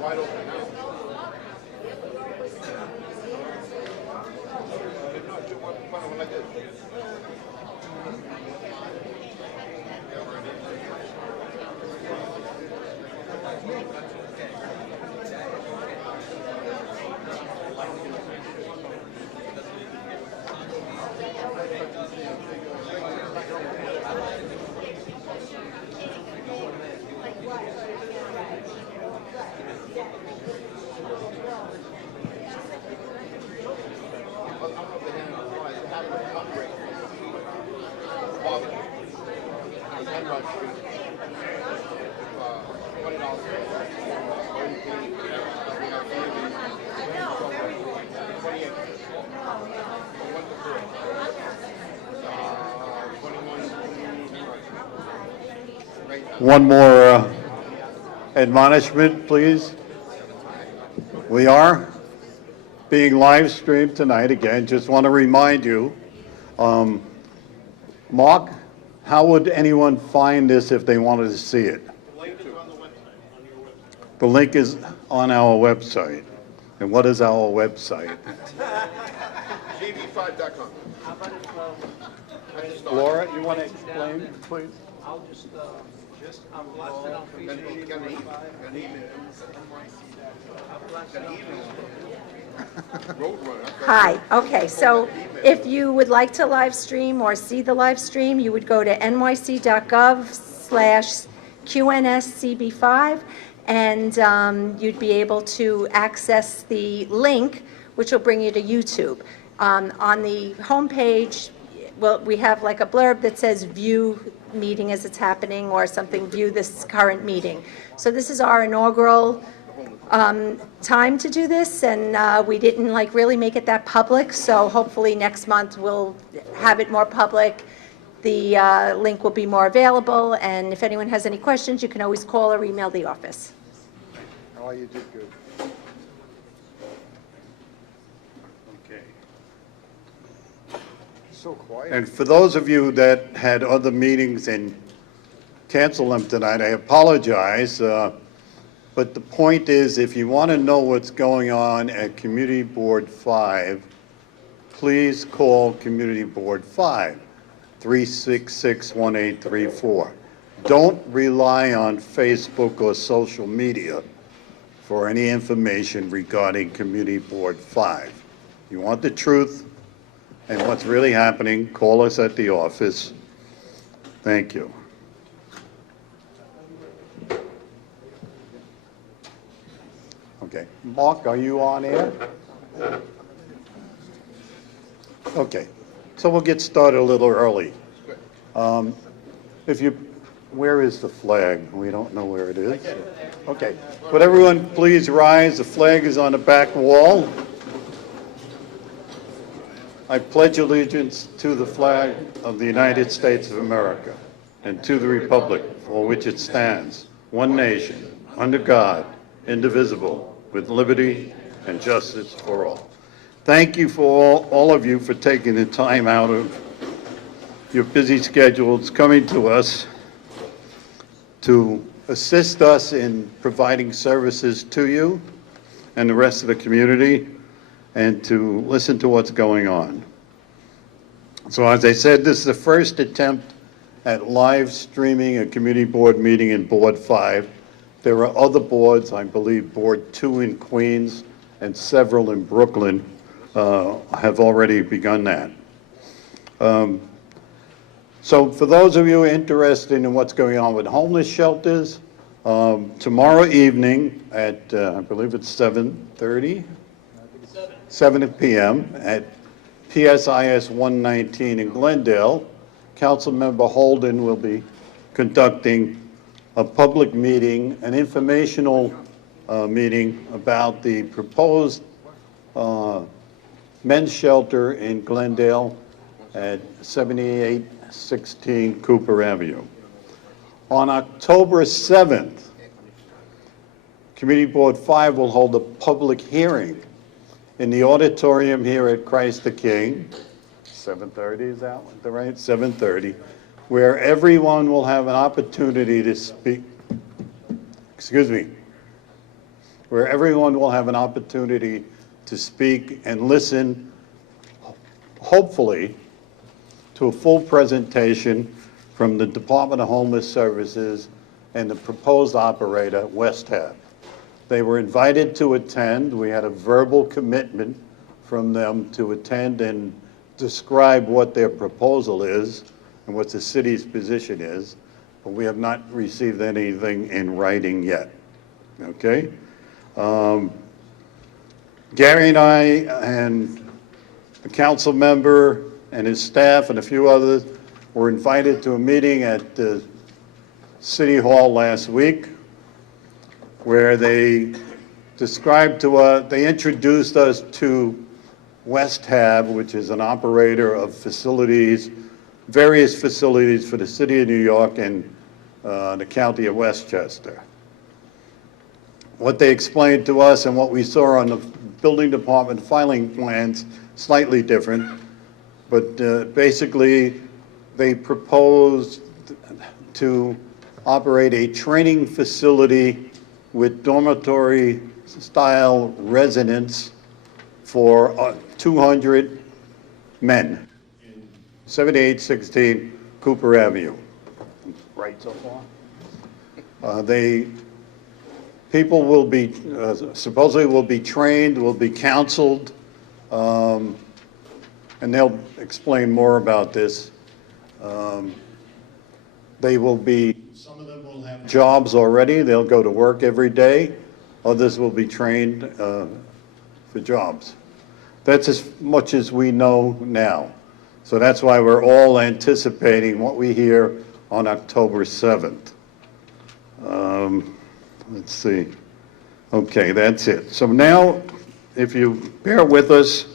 wide open now. No, just one like this. One more admonishment, please. We are being live streamed tonight again. Just want to remind you, Mark, how would anyone find this if they wanted to see it? The link is on the website, on your website. The link is on our website. And what is our website? gv5.com. Laura, you want to explain, please? I'll just I'm blasted on Facebook. Hi, okay, so if you would like to live stream or see the live stream, you would go to nyc.gov/QNSCB5, and you'd be able to access the link, which will bring you to YouTube. On the homepage, well, we have like a blurb that says view meeting as it's happening, or something, view this current meeting. So this is our inaugural time to do this, and we didn't like really make it that public, so hopefully next month we'll have it more public. The link will be more available, and if anyone has any questions, you can always call or email the office. Oh, you did good. Okay. So quiet. And for those of you that had other meetings and canceled them tonight, I apologize. But the point is, if you want to know what's going on at Community Board 5, please call Community Board 5, 366-1834. Don't rely on Facebook or social media for any information regarding Community Board 5. You want the truth and what's really happening, call us at the office. Thank you. Okay, Mark, are you on air? Okay, so we'll get started a little early. Where is the flag? We don't know where it is. Okay, would everyone please rise? The flag is on the back wall. I pledge allegiance to the flag of the United States of America and to the republic for which it stands, one nation, under God, indivisible, with liberty and justice for all. Thank you for all of you for taking the time out of your busy schedules coming to us to assist us in providing services to you and the rest of the community, and to listen to what's going on. So as I said, this is the first attempt at live streaming a community board meeting in Board 5. There are other boards, I believe Board 2 in Queens and several in Brooklyn have already begun that. So for those of you interested in what's going on with homeless shelters, tomorrow evening at, I believe it's 7:30? 7 p.m. at PSIS 119 in Glendale, Councilmember Holden will be conducting a public meeting, an informational meeting about the proposed men's shelter in Glendale at 7816 Cooper Avenue. On October 7th, Community Board 5 will hold a public hearing in the auditorium here at Christ the King, 7:30, is that right? 7:30, where everyone will have an opportunity to speak, where everyone will have an opportunity to speak and listen, hopefully, to a full presentation from the Department of Homeless Services and the proposed operator, West Hab. They were invited to attend. We had a verbal commitment from them to attend and describe what their proposal is and what the city's position is, but we have not received anything in writing yet, okay? Gary and I and the council member and his staff and a few others were invited to a meeting at the City Hall last week where they described to us, they introduced us to West Hab, which is an operator of facilities, various facilities for the city of New York and the county of Westchester. What they explained to us and what we saw on the building department filing plans, slightly different, but basically they proposed to operate a training facility with dormitory-style residence for 200 men, 7816 Cooper Avenue. Right so far? People will be, supposedly will be trained, will be counseled, and they'll explain more about this. They will be, some of them will have jobs already, they'll go to work every day, others will be trained for jobs. That's as much as we know now. So that's why we're all anticipating what we hear on October 7th. Let's see. Okay, that's it. So now, if you bear with us,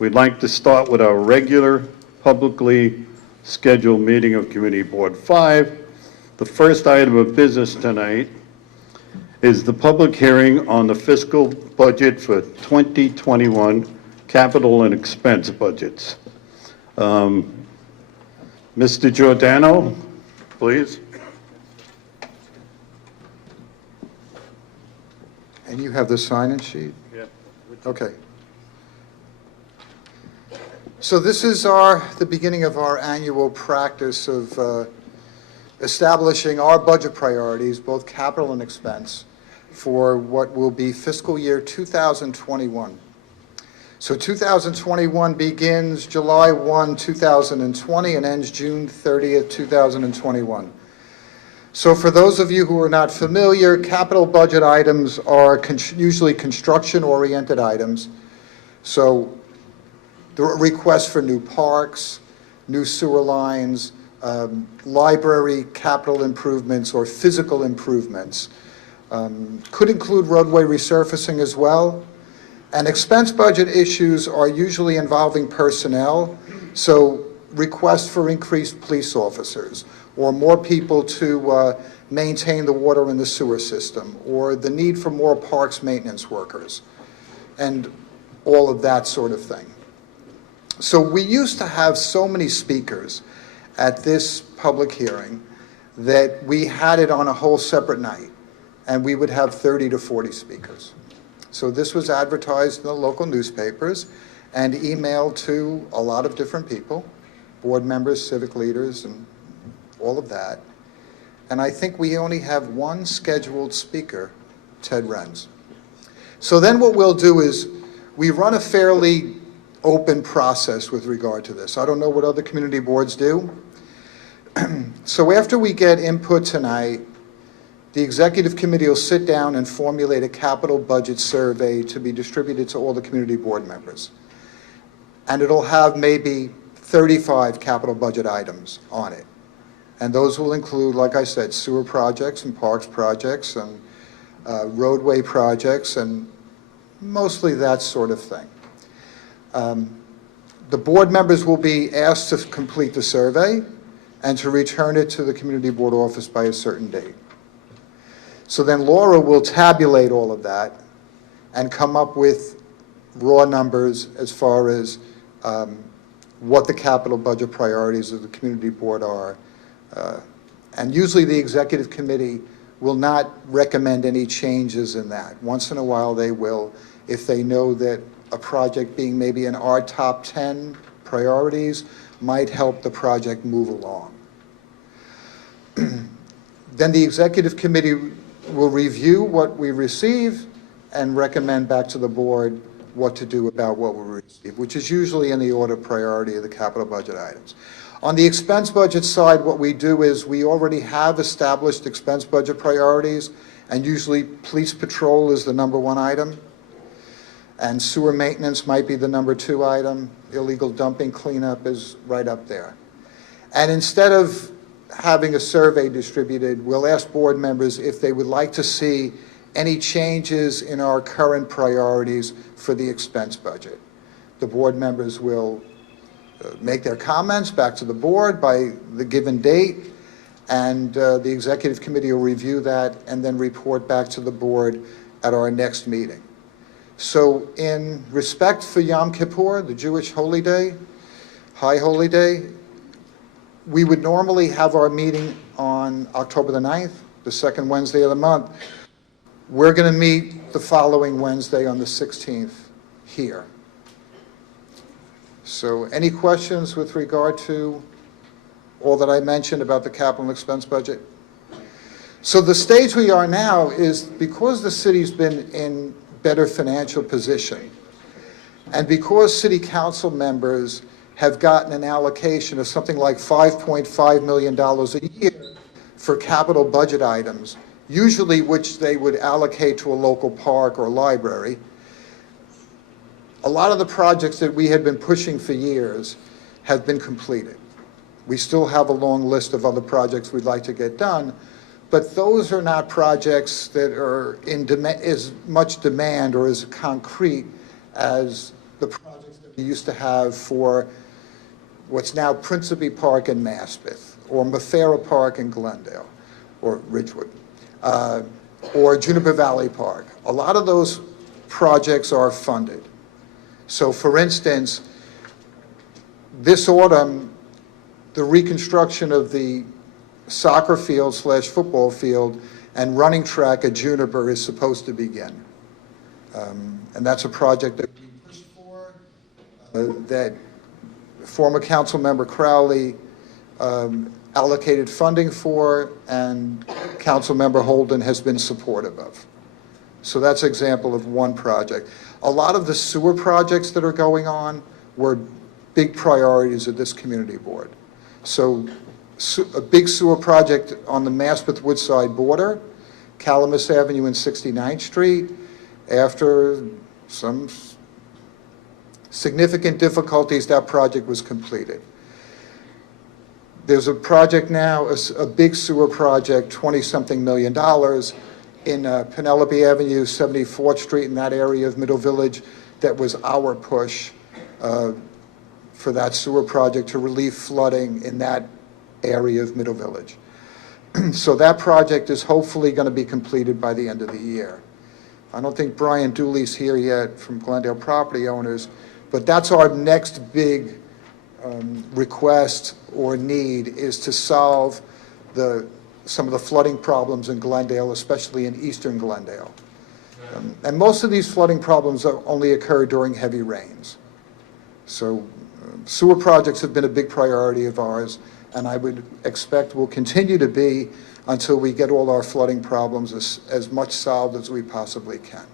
we'd like to start with our regular publicly scheduled meeting of Committee Board 5. The first item of business tonight is the public hearing on the fiscal budget for 2021 capital and expense budgets. Mr. Giordano, please. And you have the sign-in sheet? Yeah. Okay. So this is the beginning of our annual practice of establishing our budget priorities, both capital and expense, for what will be fiscal year 2021. So 2021 begins July 1, 2020 and ends June 30th, 2021. So for those of you who are not familiar, capital budget items are usually construction-oriented items. So the requests for new parks, new sewer lines, library capital improvements or physical improvements. Could include roadway resurfacing as well. And expense budget issues are usually involving personnel, so requests for increased police officers, or more people to maintain the water in the sewer system, or the need for more parks maintenance workers, and all of that sort of thing. So we used to have so many speakers at this public hearing that we had it on a whole separate night, and we would have 30 to 40 speakers. So this was advertised in the local newspapers and emailed to a lot of different people, board members, civic leaders, and all of that. And I think we only have one scheduled speaker, Ted Renz. So then what we'll do is we run a fairly open process with regard to this. I don't know what other community boards do. So after we get input tonight, the executive committee will sit down and formulate a capital budget survey to be distributed to all the community board members. And it'll have maybe 35 capital budget items on it. And those will include, like I said, sewer projects and parks projects and roadway projects and mostly that sort of thing. The board members will be asked to complete the survey and to return it to the community board office by a certain date. So then Laura will tabulate all of that and come up with raw numbers as far as what the capital budget priorities of the community board are. And usually the executive committee will not recommend any changes in that. Once in a while, they will, if they know that a project being maybe in our top 10 priorities might help the project move along. Then the executive committee will review what we receive and recommend back to the board what to do about what we receive, which is usually in the order of priority of the capital budget items. On the expense budget side, what we do is we already have established expense budget priorities, and usually police patrol is the number 1 item, and sewer maintenance might be the number 2 item. Illegal dumping cleanup is right up there. And instead of having a survey distributed, we'll ask board members if they would like to see any changes in our current priorities for the expense budget. The board members will make their comments back to the board by the given date, and the executive committee will review that and then report back to the board at our next meeting. So in respect for Yom Kippur, the Jewish holy day, high holy day, we would normally have our meeting on October the 9th, the second Wednesday of the month. We're going to meet the following Wednesday on the 16th here. So any questions with regard to all that I mentioned about the capital and expense budget? So the stage we are now is because the city's been in better financial position, and because city council members have gotten an allocation of something like $5.5 million a year for capital budget items, usually which they would allocate to a local park or library. A lot of the projects that we had been pushing for years have been completed. We still have a long list of other projects we'd like to get done, but those are not projects that are in as much demand or as concrete as the projects that we used to have for what's now Principe Park in Maspeth, or Mafera Park in Glendale, or Ridgewood, or Juniper Valley Park. A lot of those projects are funded. So for instance, this autumn, the reconstruction of the soccer field / football field and running track at Juniper is supposed to begin. And that's a project that we pushed for, that former council member Crowley allocated funding for, and council member Holden has been supportive of. So that's an example of one project. A lot of the sewer projects that are going on were big priorities of this community board. So a big sewer project on the Maspeth-Woodside border, Calamus Avenue and 69th Street, after some significant difficulties, that project was completed. There's a project now, a big sewer project, $20-something million in Penelope Avenue, 74th Street, in that area of Middle Village. That was our push for that sewer project to relieve flooding in that area of Middle Village. So that project is hopefully going to be completed by the end of the year. I don't think Brian Dooley's here yet from Glendale Property Owners, but that's our next big request or need, is to solve some of the flooding problems in Glendale, especially in eastern Glendale. And most of these flooding problems only occur during heavy rains. So sewer projects have been a big priority of ours, and I would expect will continue to be until we get all our flooding problems as much solved as we possibly can.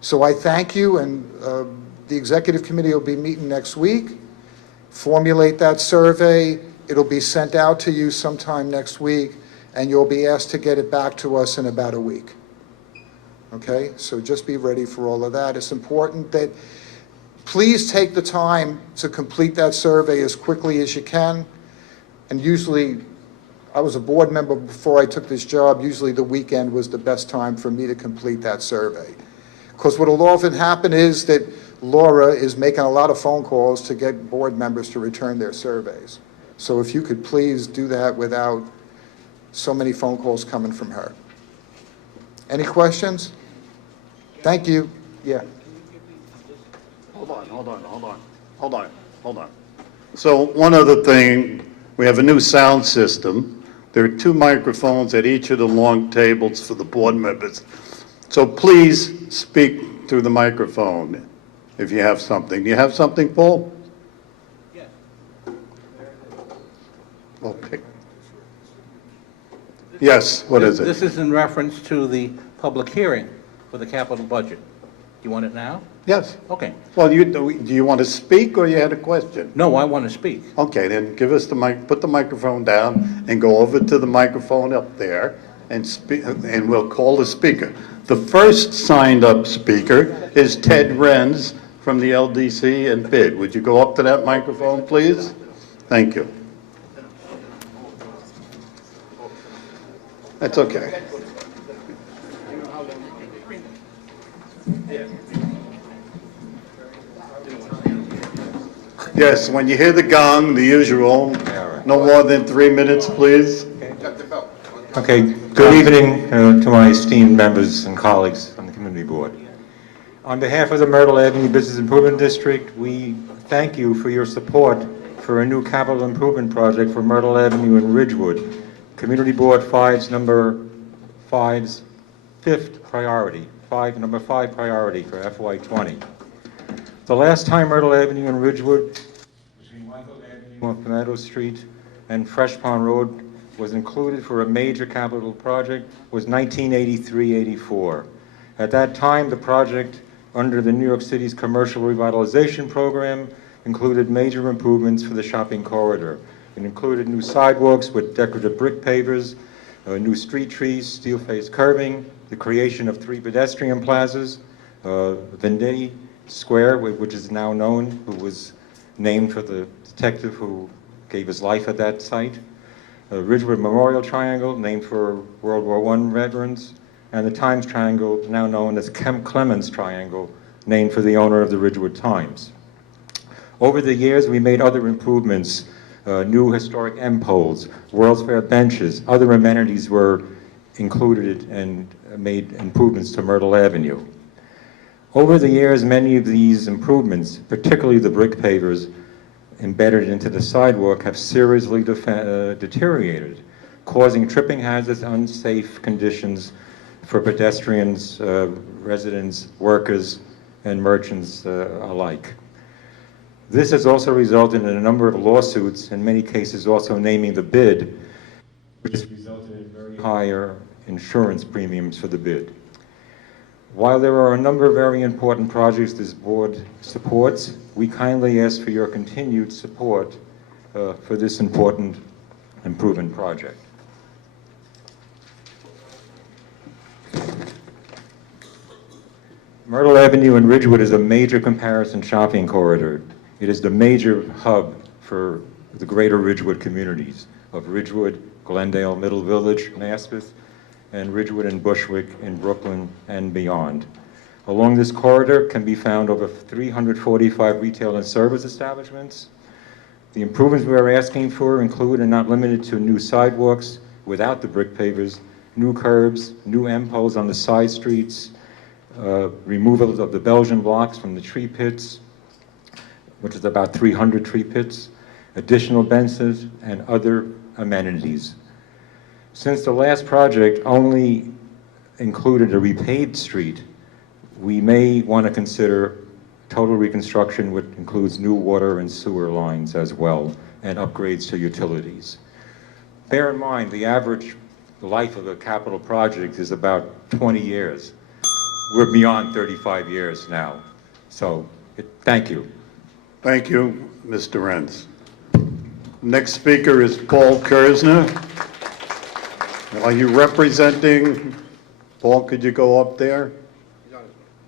So I thank you, and the executive committee will be meeting next week. Formulate that survey. It'll be sent out to you sometime next week, and you'll be asked to get it back to us in about a week. Okay? So just be ready for all of that. It's important that please take the time to complete that survey as quickly as you can. And usually, I was a board member before I took this job. Usually the weekend was the best time for me to complete that survey. Because what will often happen is that Laura is making a lot of phone calls to get board members to return their surveys. So if you could please do that without so many phone calls coming from her. Any questions? Thank you. Yeah. Hold on. So one other thing, we have a new sound system. There are 2 microphones at each of the long tables for the board members. So please speak through the microphone if you have something. Do you have something, Paul? Yes. Well, pick. Yes, what is it? This is in reference to the public hearing for the capital budget. Do you want it now? Yes. Okay. Well, do you want to speak or you had a question? No, I want to speak. Okay, then give us the mic, put the microphone down and go over to the microphone up there and speak, and we'll call the speaker. The first signed up speaker is Ted Renz from the LDC and BID. Would you go up to that microphone, please? Thank you. That's okay. Yes, when you hear the gong, the usual, no more than 3 minutes, please. Okay, good evening to my esteemed members and colleagues on the Community Board. On behalf of the Myrtle Avenue Business Improvement District, we thank you for your support for a new capital improvement project for Myrtle Avenue in Ridgewood. Community Board number 5's fifth priority, number 5 priority for FY20. The last time Myrtle Avenue in Ridgewood, between Michael Avenue on Palmetto Street and Fresh Pond Road, was included for a major capital project was 1983-84. At that time, the project under the New York City's Commercial Revitalization Program included major improvements for the shopping corridor. It included new sidewalks with decorative brick pavers, new street trees, steel-faced curbing, the creation of 3 pedestrian plazas, Venditti Square, which is now known, who was named for the detective who gave his life at that site, Ridgewood Memorial Triangle, named for World War I veterans, and the Times Triangle, now known as Clemens Triangle, named for the owner of the Ridgewood Times. Over the years, we made other improvements, new historic M poles, World's Fair benches, other amenities were included and made improvements to Myrtle Avenue. Over the years, many of these improvements, particularly the brick pavers embedded into the sidewalk, have seriously deteriorated, causing tripping hazards, unsafe conditions for pedestrians, residents, workers, and merchants alike. This has also resulted in a number of lawsuits, in many cases also naming the bid, which has resulted in very higher insurance premiums for the bid. While there are a number of very important projects this board supports, we kindly ask for your continued support for this important improvement project. Myrtle Avenue in Ridgewood is a major comparison shopping corridor. It is the major hub for the greater Ridgewood communities of Ridgewood, Glendale, Middle Village, Maspeth, and Ridgewood and Bushwick in Brooklyn and beyond. Along this corridor can be found over 345 retail and service establishments. The improvements we are asking for include and not limited to new sidewalks without the brick pavers, new curbs, new M poles on the side streets, removal of the Belgian blocks from the tree pits, which is about 300 tree pits, additional benches, and other amenities. Since the last project only included a repaved street, we may want to consider total reconstruction, which includes new water and sewer lines as well, and upgrades to utilities. Bear in mind, the average life of a capital project is about 20 years. We're beyond 35 years now. So, thank you. Thank you, Mr. Renz. Next speaker is Paul Kersner. Are you representing, Paul, could you go up there?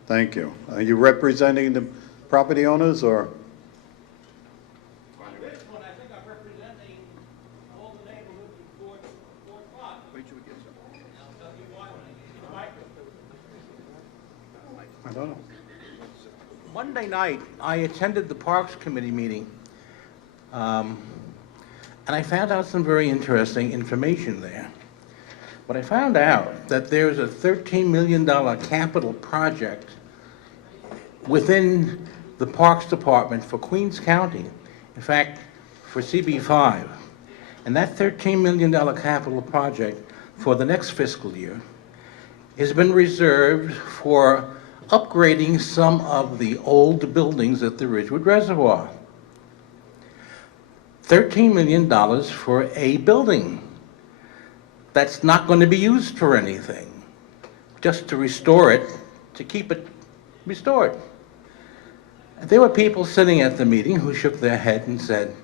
Thank you. Are you representing the property owners or? On this one, I think I'm representing all the neighborhoods in Fort Clark. Wait till we get some. I'll tell you why when I get the microphone. I don't know. Monday night, I attended the Parks Committee meeting, and I found out some very interesting information there. But I found out that there's a $13 million capital project within the Parks Department for Queens County, in fact, for CB5. And that $13 million capital project for the next fiscal year has been reserved for upgrading some of the old buildings at the Ridgewood Reservoir. $13 million for a building that's not going to be used for anything, just to restore it, to keep it restored. And there were people sitting at the meeting who shook their head and said,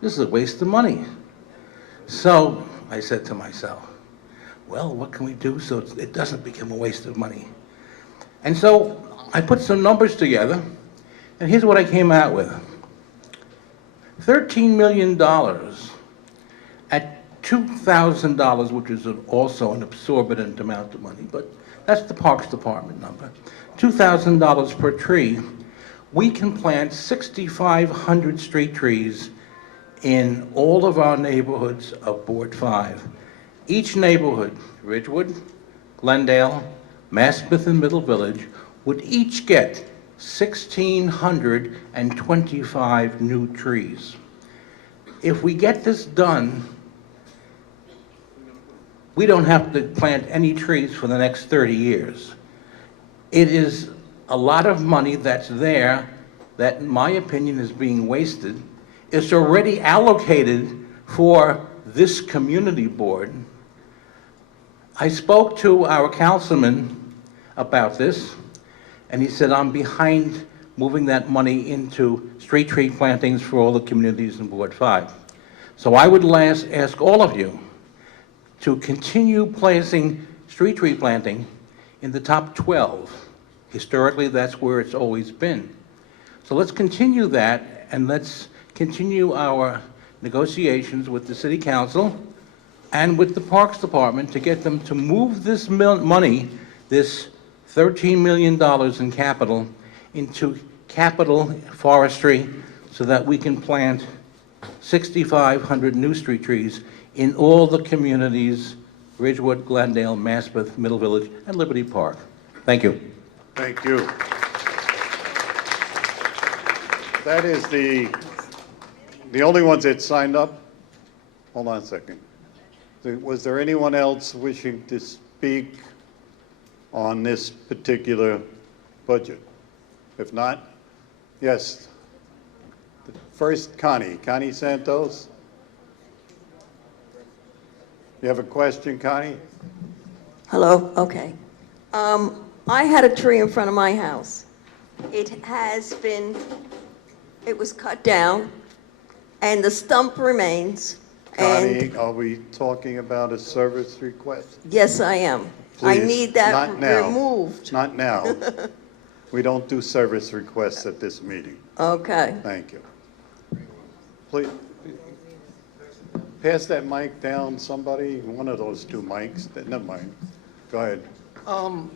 "This is a waste of money." So I said to myself, well, what can we do so it doesn't become a waste of money? And so I put some numbers together, and here's what I came out with. $13 million at $2,000, which is also an absorbent amount of money, but that's the Parks Department number. $2,000 per tree. We can plant 6,500 street trees in all of our neighborhoods of Ward 5. Each neighborhood, Ridgewood, Glendale, Maspeth, and Middle Village, would each get 1,625 new trees. If we get this done, we don't have to plant any trees for the next 30 years. It is a lot of money that's there that, in my opinion, is being wasted. It's already allocated for this community board. I spoke to our councilman about this, and he said, I'm behind moving that money into street tree plantings for all the communities in Ward 5. So I would ask all of you to continue placing street tree planting in the top 12. Historically, that's where it's always been. So let's continue that, and let's continue our negotiations with the City Council and with the Parks Department to get them to move this money, this $13 million in capital, into capital forestry so that we can plant 6,500 new street trees in all the communities, Ridgewood, Glendale, Maspeth, Middle Village, and Liberty Park. Thank you. Thank you. That is the only ones that signed up. Hold on a second. Was there anyone else wishing to speak on this particular budget? If not, yes. First, Connie Santos. You have a question, Connie? Hello, okay. I had a tree in front of my house. It was cut down, and the stump remains. Connie, And are we talking about a service request? yes, I am. I Please, need that not now. removed. Not now. We don't do service requests at this meeting. Okay. Thank you. Please, pass that mic down, somebody, one of those two mics. Never mind. Go ahead. I'm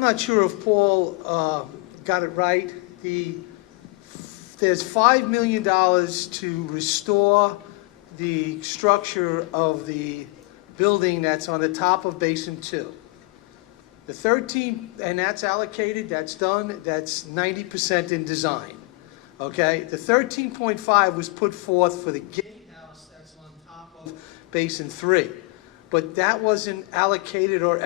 not sure if Paul got it right. There's $5 million to restore the structure of the building that's on the top of Basin 2. The 13, and that's allocated, that's done, that's 90% in design, okay? The 13.5 was put forth for the gatehouse that's on top of Basin 3. But that wasn't allocated or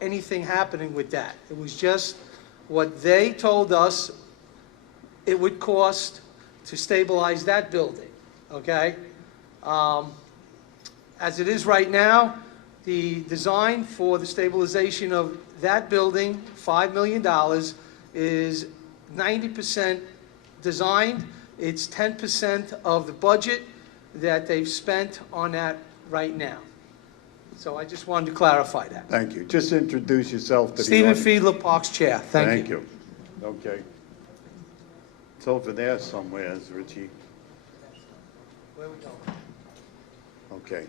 anything happening with that. It was just what they told us it would cost to stabilize that building, okay? As it is right now, the design for the stabilization of that building, $5 million, is 90% designed. It's 10% of the budget that they've spent on that right now. So I just wanted to clarify that. Thank you. Just introduce yourself to the Stephen audience. Fiedler, Parks Chair. Thank you. Okay. It's over there somewhere, Richie. Where we going? Okay.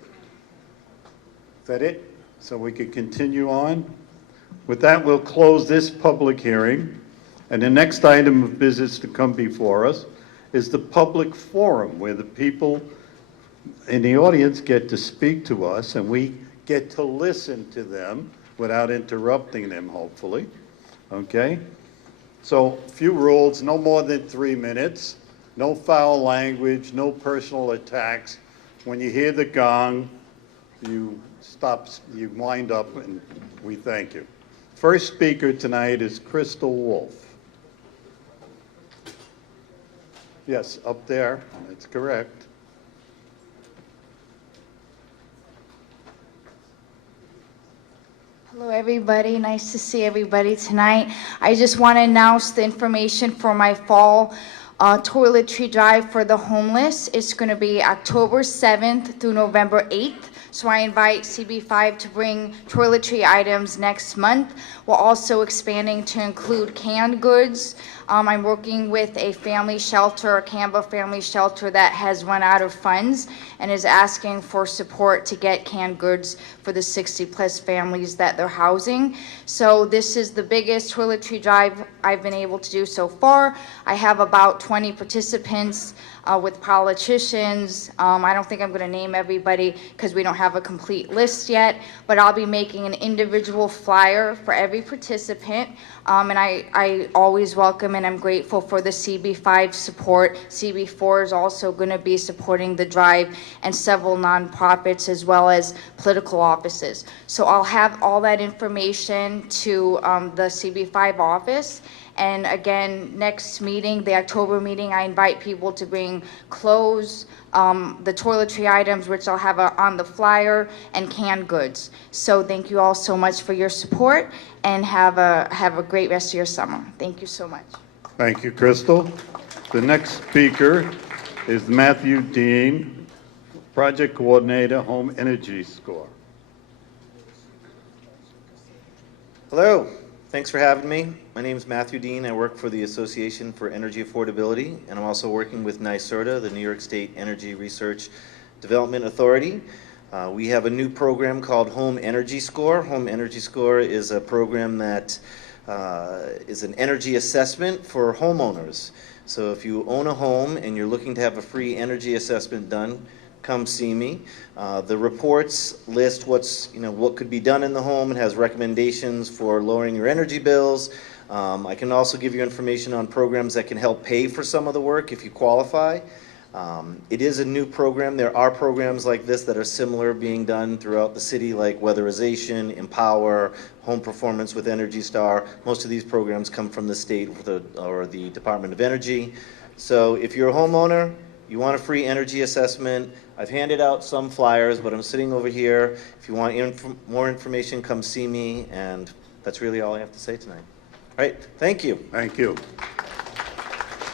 Is that it? So we could continue on? With that, we'll close this public hearing. And the next item of business to come before us is the public forum, where the people in the audience get to speak to us, and we get to listen to them without interrupting them, hopefully. Okay? So, few rules, no more than 3 minutes, no foul language, no personal attacks, When you hear the gong, you stop, you wind up, and we thank you. First speaker tonight is Crystal Wolf. Yes, up there, that's correct. Hello, everybody. Nice to see everybody tonight. I just want to announce the information for my fall toiletry drive for the homeless. It's going to be October 7th through November 8th. So I invite CB5 to bring toiletry items next month. We're also expanding to include canned goods. I'm working with a family shelter, a Canva family shelter that has run out of funds and is asking for support to get canned goods for the 60-plus families that they're housing. So this is the biggest toiletry drive I've been able to do so far. I have about 20 participants with politicians. I don't think I'm going to name everybody because we don't have a complete list yet, but I'll be making an individual flyer for every participant. And I always welcome and I'm grateful for the CB5 support. CB4 is also going to be supporting the drive and several nonprofits as well as political offices. So I'll have all that information to the CB5 office. And again, next meeting, the October meeting, I invite people to bring clothes, the toiletry items, which I'll have on the flyer, and canned goods. So thank you all so much for your support, and have a great rest of your summer. Thank you so much. Thank you, Crystal. The next speaker is Matthew Dean, Project Coordinator, Home Energy Score. Hello, thanks for having me. My name is Matthew Dean. I work for the Association for Energy Affordability, and I'm also working with NYSERDA, the New York State Energy Research Development Authority. We have a new program called Home Energy Score. Home Energy Score is a program that is an energy assessment for homeowners. So if you own a home and you're looking to have a free energy assessment done, come see me. The reports list what could be done in the home. It has recommendations for lowering your energy bills. I can also give you information on programs that can help pay for some of the work if you qualify. It is a new program. There are programs like this that are similar being done throughout the city, like weatherization, Empower, Home Performance with Energy Star. Most of these programs come from the state or the Department of Energy. So if you're a homeowner, you want a free energy assessment, I've handed out some flyers, but I'm sitting over here. If you want more information, come see me, and that's really all I have to say tonight. All right, thank you. Thank you.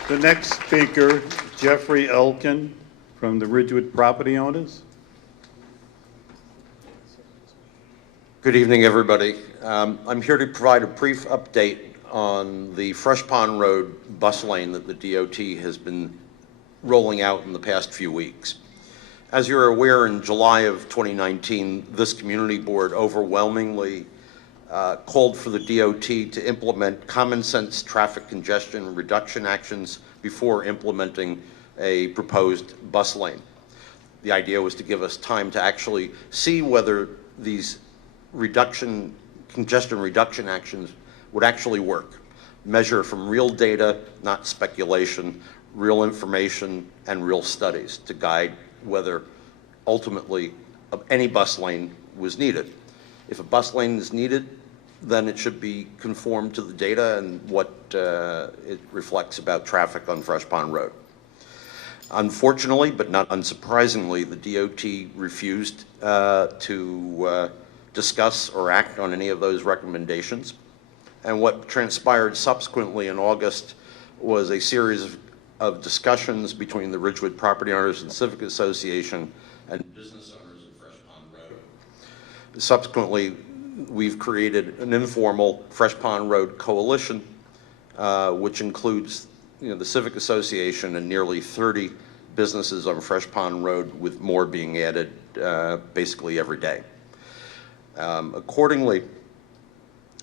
The next speaker, Jeffrey Elkin from the Ridgewood Property Owners. Good evening, everybody. I'm here to provide a brief update on the Fresh Pond Road bus lane that the DOT has been rolling out in the past few weeks. As you're aware, in July of 2019, this community board overwhelmingly called for the DOT to implement common sense traffic congestion reduction actions before implementing a proposed bus lane. The idea was to give us time to actually see whether these congestion reduction actions would actually work. Measure from real data, not speculation, real information, and real studies to guide whether ultimately any bus lane was needed. If a bus lane is needed, then it should be conformed to the data and what it reflects about traffic on Fresh Pond Road. Unfortunately, but not unsurprisingly, the DOT refused to discuss or act on any of those recommendations. And what transpired subsequently in August was a series of discussions between the Ridgewood Property Owners and Civic Association and business owners of Fresh Pond Road. Subsequently, we've created an informal Fresh Pond Road coalition, which includes the Civic Association and nearly 30 businesses on Fresh Pond Road, with more being added basically every day. Accordingly,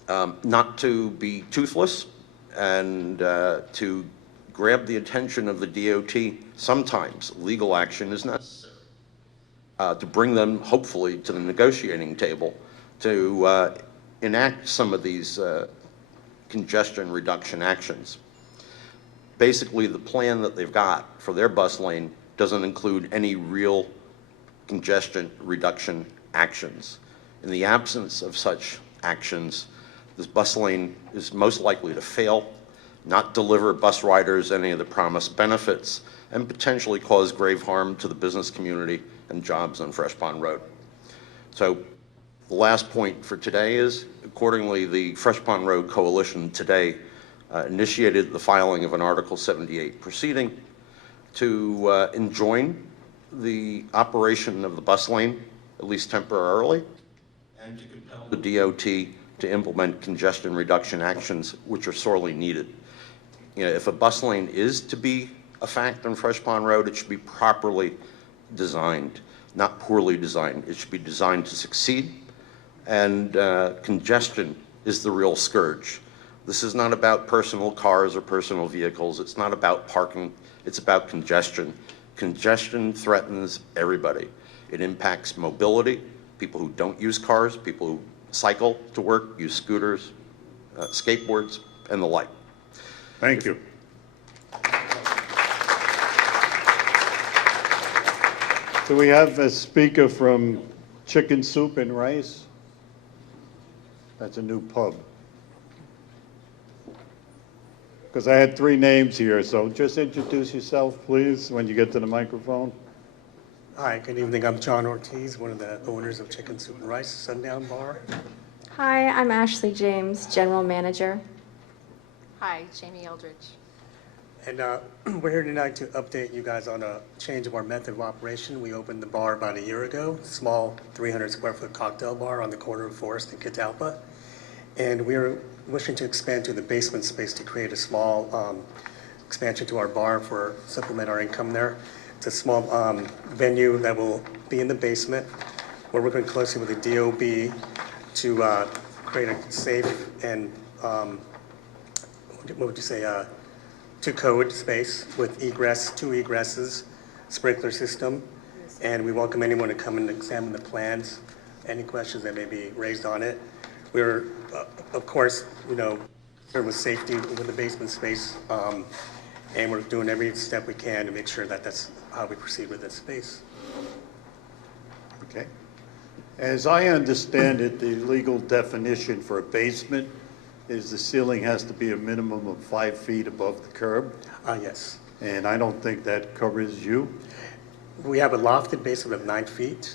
not to be toothless and to grab the attention of the DOT, sometimes legal action is necessary to bring them, hopefully, to the negotiating table to enact some of these congestion reduction actions. Basically, the plan that they've got for their bus lane doesn't include any real congestion reduction actions. In the absence of such actions, this bus lane is most likely to fail, not deliver bus riders any of the promised benefits, and potentially cause grave harm to the business community and jobs on Fresh Pond Road. So the last point for today is, accordingly, the Fresh Pond Road Coalition today initiated the filing of an Article 78 proceeding to enjoin the operation of the bus lane, at least temporarily, and to compel the DOT to implement congestion reduction actions which are sorely needed. You know, if a bus lane is to be a fact on Fresh Pond Road, it should be properly designed, not poorly designed. It should be designed to succeed, and congestion is the real scourge. This is not about personal cars or personal vehicles. It's not about parking. It's about congestion. Congestion threatens everybody. It impacts mobility, people who don't use cars, people who cycle to work, use scooters, skateboards, and the like. Thank you. So we have a speaker from Chicken Soup and Rice. That's a new pub. Because I had 3 names here, so just introduce yourself, please, when you get to the microphone. Hi, good evening. I'm John Ortiz, one of the owners of Chicken Soup and Rice Sundown Bar. Hi, I'm Ashley James, General Manager. Hi, Jamie Eldridge. And we're here tonight to update you guys on a change of our method of operation. We opened the bar about a year ago, small 300 square foot cocktail bar on the corner of Forest and Catalpa. And we're wishing to expand to the basement space to create a small expansion to our bar for supplement our income there. It's a small venue that will be in the basement. We're working closely with the DOB to create a safe and, what would you say, to-code space with egress, 2 egresses, sprinkler system. And we welcome anyone to come and examine the plans, any questions that may be raised on it. We're, of course, concerned with safety with the basement space, and we're doing every step we can to make sure that that's how we proceed with this space. Okay. As I understand it, the legal definition for a basement is the ceiling has to be a minimum of 5 feet above the curb. Yes. And I don't think that covers you. We have a lofted basement of 9 feet.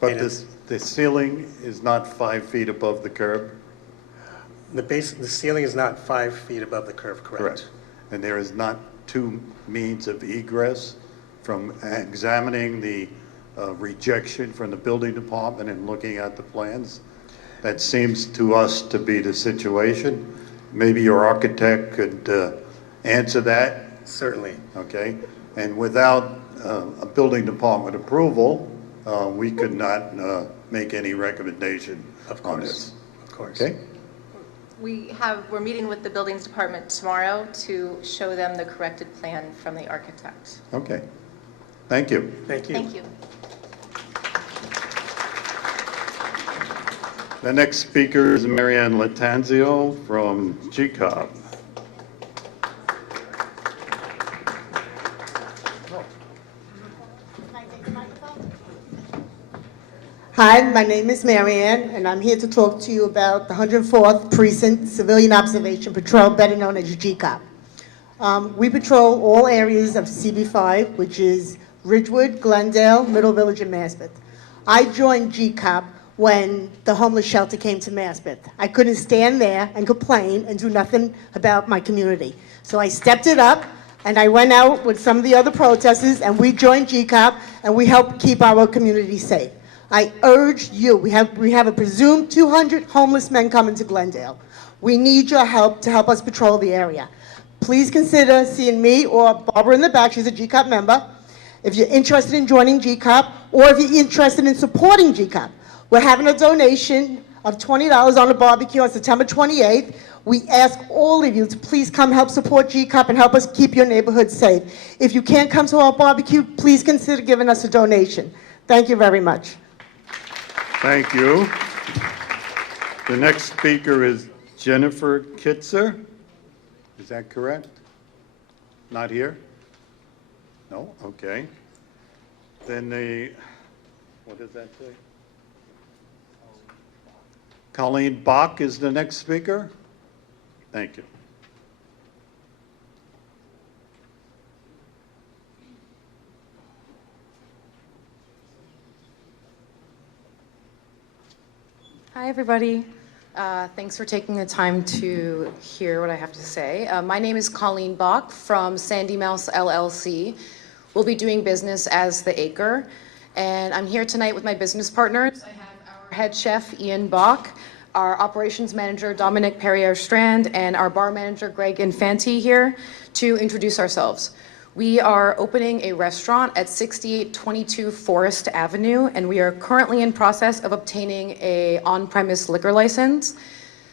But the ceiling is not 5 feet above the curb? The ceiling is not 5 feet above the curb, correct? And there is not 2 means of egress from examining the rejection from the building department and looking at the plans? That seems to us to be the situation. Maybe your architect could answer that? Certainly. Okay. And without a building department approval, we could not make any recommendation on this. Of course. Okay? We're meeting with the buildings department tomorrow to show them the corrected plan from the architect. Okay. Thank you. Thank you. Thank you. The next speaker is Marianne Latanzio from GCOB. Hi, my name is Marianne, and I'm here to talk to you about the 104th Precinct Civilian Observation Patrol, better known as GCOP. We patrol all areas of CB5, which is Ridgewood, Glendale, Middle Village, and Maspeth. I joined GCOP when the homeless shelter came to Maspeth. I couldn't stand there and complain and do nothing about my community. So I stepped it up, and I went out with some of the other protesters, and we joined GCOP, and we helped keep our community safe. I urge you, we have a presumed 200 homeless men coming to Glendale. We need your help to help us patrol the area. Please consider seeing me or Barbara in the back, she's a GCOP member, if you're interested in joining GCOP, or if you're interested in supporting GCOP. We're having a donation of $20 on a barbecue on September 28th. We ask all of you to please come help support GCOP and help us keep your neighborhood safe. If you can't come to our barbecue, please consider giving us a donation. Thank you very much. Thank you. The next speaker is Jennifer Kitzer. Is that correct? Not here? No? Okay. Then the What does that say? Colleen Bach is the next speaker. Thank you. Hi, everybody. Thanks for taking the time to hear what I have to say. My name is Colleen Bach from Sandy Mouse LLC. We'll be doing business as The Acre, and I'm here tonight with my business partners. I have our head chef, Ian Bach, our operations manager, Dominic Perrier-Strand, and our bar manager, Greg Infante, here to introduce ourselves. We are opening a restaurant at 6822 Forest Avenue, and we are currently in process of obtaining a on-premise liquor license.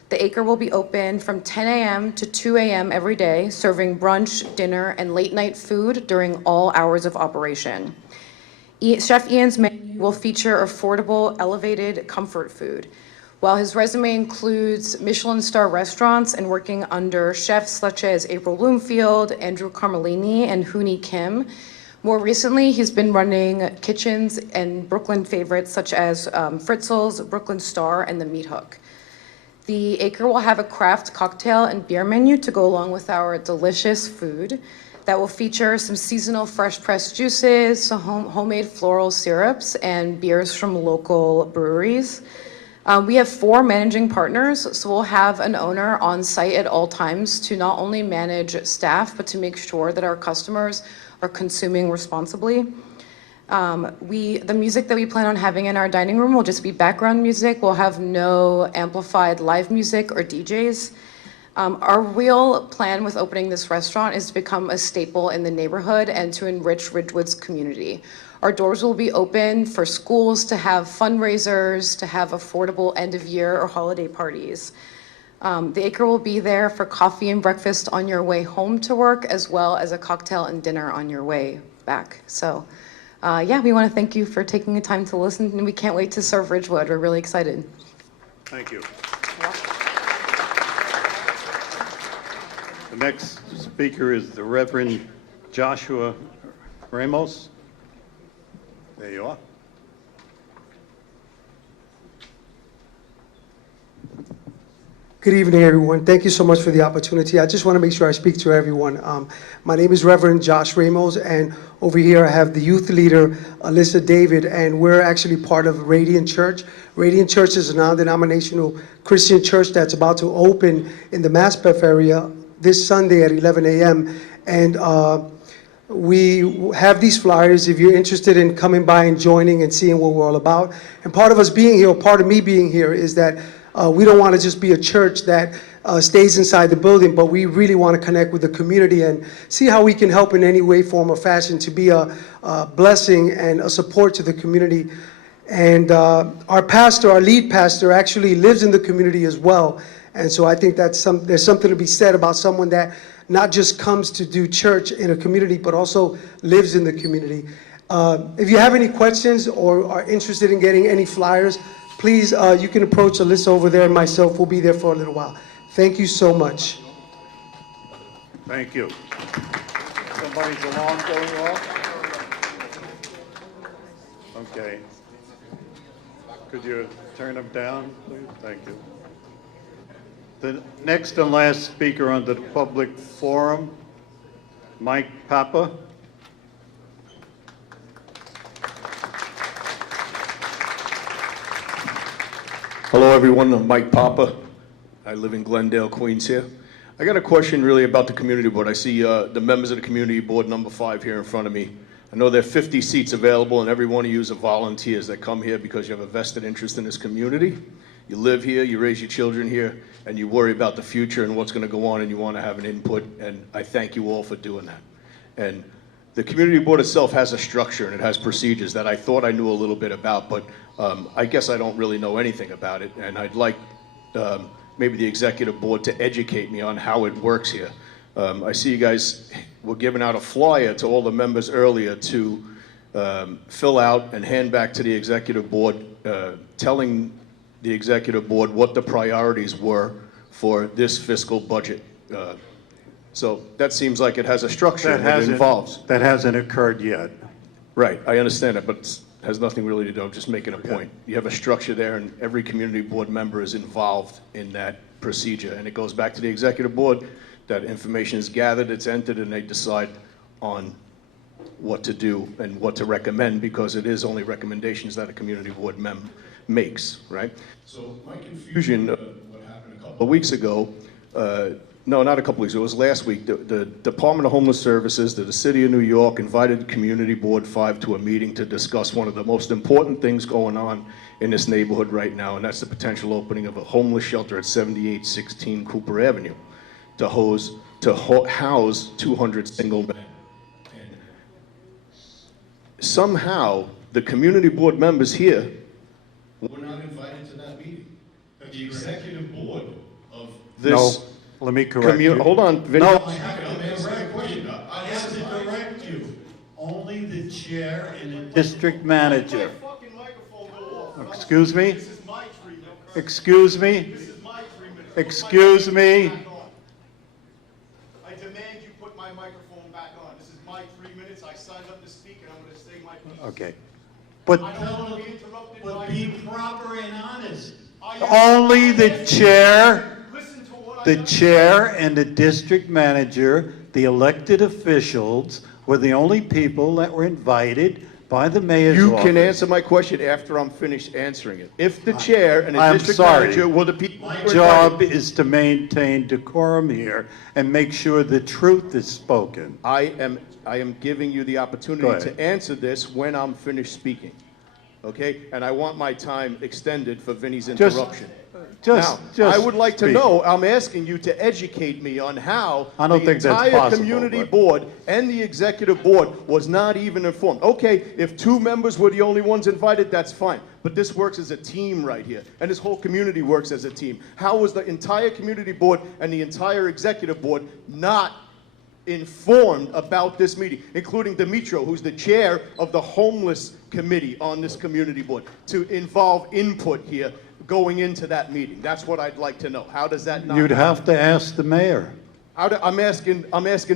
The Acre will be open from 10 a.m. to 2 a.m. every day, serving brunch, dinner, and late-night food during all hours of operation. Chef Ian's menu will feature affordable, elevated comfort food. While his resume includes Michelin star restaurants and working under chefs such as April Bloomfield, Andrew Carmelini, and Hooni Kim, more recently he's been running kitchens and Brooklyn favorites such as Fritzl's, Brooklyn Star, and the Meat Hook. The Acre will have a craft cocktail and beer menu to go along with our delicious food that will feature some seasonal fresh pressed juices, some homemade floral syrups, and beers from local breweries. We have 4 managing partners, so we'll have an owner on site at all times to not only manage staff, but to make sure that our customers are consuming responsibly. The music that we plan on having in our dining room will just be background music. We'll have no amplified live music or DJs. Our real plan with opening this restaurant is to become a staple in the neighborhood and to enrich Ridgewood's community. Our doors will be open for schools to have fundraisers, to have affordable end-of-year or holiday parties. The Acre will be there for coffee and breakfast on your way home to work, as well as a cocktail and dinner on your way back. So, yeah, we want to thank you for taking the time to listen, and we can't wait to serve Ridgewood. We're really excited. Thank you. The next speaker is the Reverend Joshua Ramos. There you are. Good evening, everyone. Thank you so much for the opportunity. I just want to make sure I speak to everyone. My name is Reverend Josh Ramos, and over here I have the youth leader, Alyssa David, and we're actually part of Radiant Church. Radiant Church is a non-denominational Christian church that's about to open in the Maspeth area this Sunday at 11 a.m. And we have these flyers if you're interested in coming by and joining and seeing what we're all about. And part of us being here, or part of me being here, is that we don't want to just be a church that stays inside the building, but we really want to connect with the community and see how we can help in any way, form, or fashion to be a blessing and a support to the community. And our pastor, our lead pastor, actually lives in the community as well. And so I think there's something to be said about someone that not just comes to do church in a community, but also lives in the community. If you have any questions or are interested in getting any flyers, please, you can approach Alyssa over there and myself. We'll be there for a little while. Thank you so much. Thank you. Somebody's alarm going off? Okay. Could you turn them down, please? Thank you. The next and last speaker under the public forum, Mike Papa. Hello, everyone. I'm Mike Papa. I live in Glendale, Queens here. I got a question really about the community board. I see the members of the community board number 5 here in front of me. I know there are 50 seats available, and every one of you are volunteers that come here because you have a vested interest in this community. You live here, you raise your children here, and you worry about the future and what's going to go on, and you want to have an input, and I thank you all for doing that. And the community board itself has a structure, and it has procedures that I thought I knew a little bit about, but I guess I don't really know anything about it, and I'd like maybe the executive board to educate me on how it works here. I see you guys were giving out a flyer to all the members earlier to fill out and hand back to the executive board, telling the executive board what the priorities were for this fiscal budget. So that seems like it has a structure that involves. That hasn't occurred yet. Right, I understand it, but has nothing really to do, I'm just making a point. You have a structure there, and every community board member is involved in that procedure. And it goes back to the executive board, that information is gathered, it's entered, and they decide on what to do and what to recommend, because it is only recommendations that a community board member makes, right? So my confusion, what happened a couple of weeks ago, no, not a couple weeks ago, it was last week, the Department of Homeless Services, the City of New York invited Community Board 5 to a meeting to discuss one of the most important things going on in this neighborhood right now, and that's the potential opening of a homeless shelter at 7816 Cooper Avenue to house 200 single men. And somehow, the community board members here were not invited to that meeting. The executive board of this... No, let me correct you. Hold on, Vinny. No. I have to correct you. Only the chair and the District manager. Excuse me? Excuse me? Excuse me? I demand you put my microphone back on. This is my 3 minutes. I signed up to speak, and I'm going to say my piece. Okay. But I don't want to be interrupted. But be proper and honest. only the chair and the district manager, the elected officials, were the only people that were invited by the mayor's You office. can answer my question after I'm finished answering it. If the chair and the I'm district sorry. manager were the people... My job is to maintain decorum here and make sure the truth is spoken. I am giving you the Go opportunity ahead. to answer this when I'm finished speaking. Okay? And I want my time extended for Vinny's interruption. Now, I would like to speak. know, I'm asking you to educate me on how I don't the think that's entire possible, community but- board and the executive board was not even informed. Okay, if 2 members were the only ones invited, that's fine. But this works as a team right here, and this whole community works as a team. How was the entire community board and the entire executive board not informed about this meeting, including Demetrio, who's the chair of the homeless committee on this community board, to involve input here going into that meeting? That's what I'd like to know. How does that not You'd happen? have to ask the mayor. I'm asking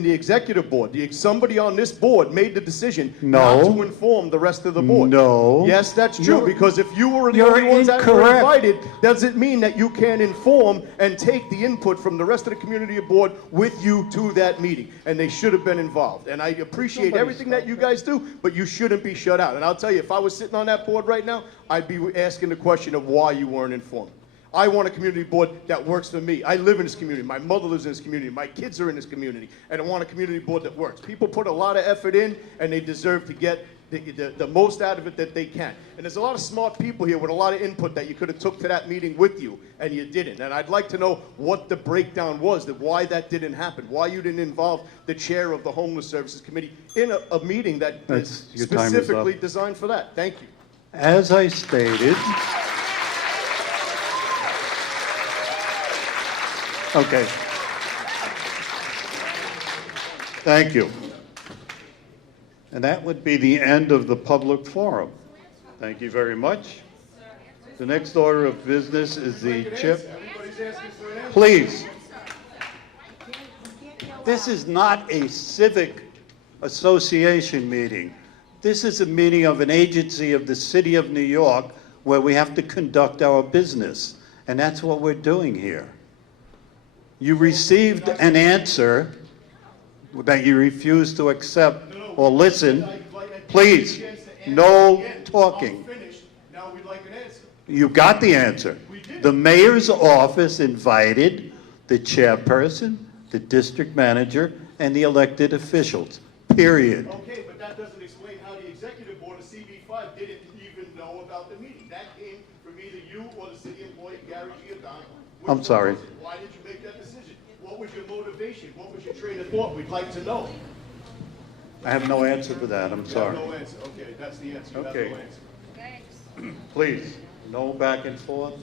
the executive board. Somebody on this board made the decision No. not to inform the rest of the board. No. Yes, that's true, You're- because if you were the you're only ones that were incorrect. invited, does it mean that you can inform and take the input from the rest of the community board with you to that meeting? And they should have been involved. And I appreciate everything that you guys do, but you shouldn't be shut out. And I'll tell you, if I was sitting on that board right now, I'd be asking the question of why you weren't informed. I want a community board that works for me. I live in this community. My mother lives in this community. My kids are in this community. And I want a community board that works. People put a lot of effort in, and they deserve to get the most out of it that they can. And there's a lot of smart people here with a lot of input that you could have took to that meeting with you, and you didn't. And I'd like to know what the breakdown was, why that didn't happen, why you didn't involve the chair of the Homeless Services Committee in a meeting that is Your time is up. specifically designed for that. Thank you. As I stated... Okay. Thank you. And that would be the end of the public forum. Thank you very much. The next order of business is the CHIP. Please. This is not a civic association meeting. This is a meeting of an agency of the City of New York where we have to conduct our business. And that's what we're doing here. You received an answer that you refused to accept or listen. Please, no talking. Now we'd like an answer. You got the answer. The mayor's office invited the chairperson, the district manager, and the elected officials, period. Okay, but that doesn't explain how the executive board of CB5 didn't even know about the meeting. That came from either you or the city employee, Gary Giordano. I'm sorry. Why did you make that decision? What was your motivation? What was your train of thought? We'd like to know. I have no answer for that, I'm sorry. You have no answer. Okay, that's the answer. You Okay. have no answer. Please, no back and forth.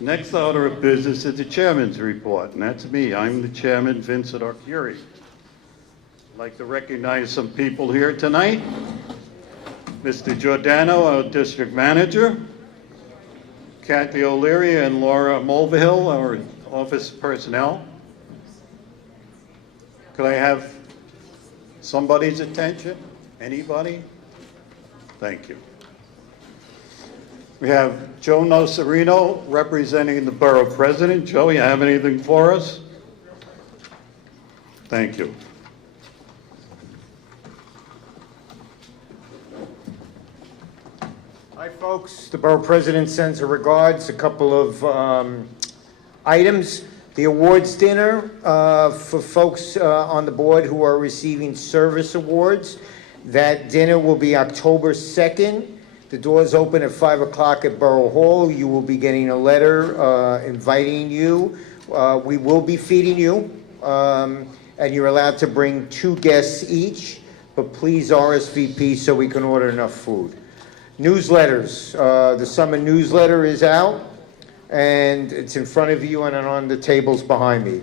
Next order of business is the chairman's report, and that's me. I'm the chairman, Vincent Arcuri. I'd like to recognize some people here tonight. Mr. Giordano, our district manager. Kathy O'Leary and Laura Mulvihill, our office personnel. Could I have somebody's attention? Anybody? Thank you. We have Joe Nocerino representing the Borough President. Joe, you have anything for us? Thank you. Hi, folks. The Borough President sends her regards. A couple of items. The awards dinner for folks on the board who are receiving service awards. That dinner will be October 2nd. The doors open at 5 o'clock at Borough Hall. You will be getting a letter inviting you. We will be feeding you, and you're allowed to bring 2 guests each, but please RSVP so we can order enough food. Newsletters. The summer newsletter is out, and it's in front of you and on the tables behind me.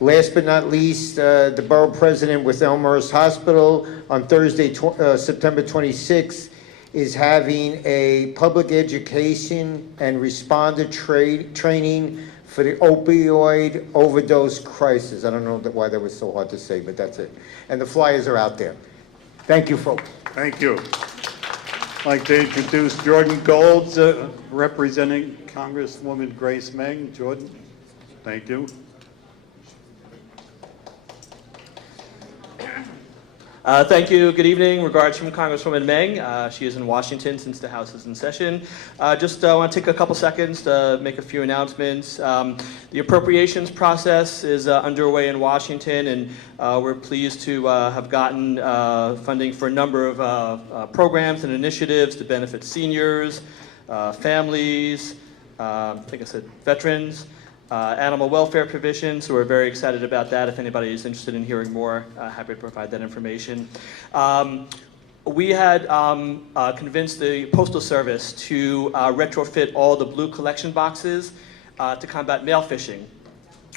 Last but not least, the Borough President with Elmhurst Hospital on Thursday, September 26th, is having a public education and responder training for the opioid overdose crisis. I don't know why that was so hard to say, but that's it. And the flyers are out there. Thank you, folks. Thank you. I'd like to introduce Jordan Golds, representing Congresswoman Grace Meng. Jordan, thank you. Thank you. Good evening. Regards from Congresswoman Meng. She is in Washington since the House is in session. Just want to take a couple seconds to make a few announcements. The appropriations process is underway in Washington, and we're pleased to have gotten funding for a number of programs and initiatives to benefit seniors, families, I think I said veterans, animal welfare provisions, so we're very excited about that. If anybody is interested in hearing more, happy to provide that information. We had convinced the Postal Service to retrofit all the blue collection boxes to combat mail phishing,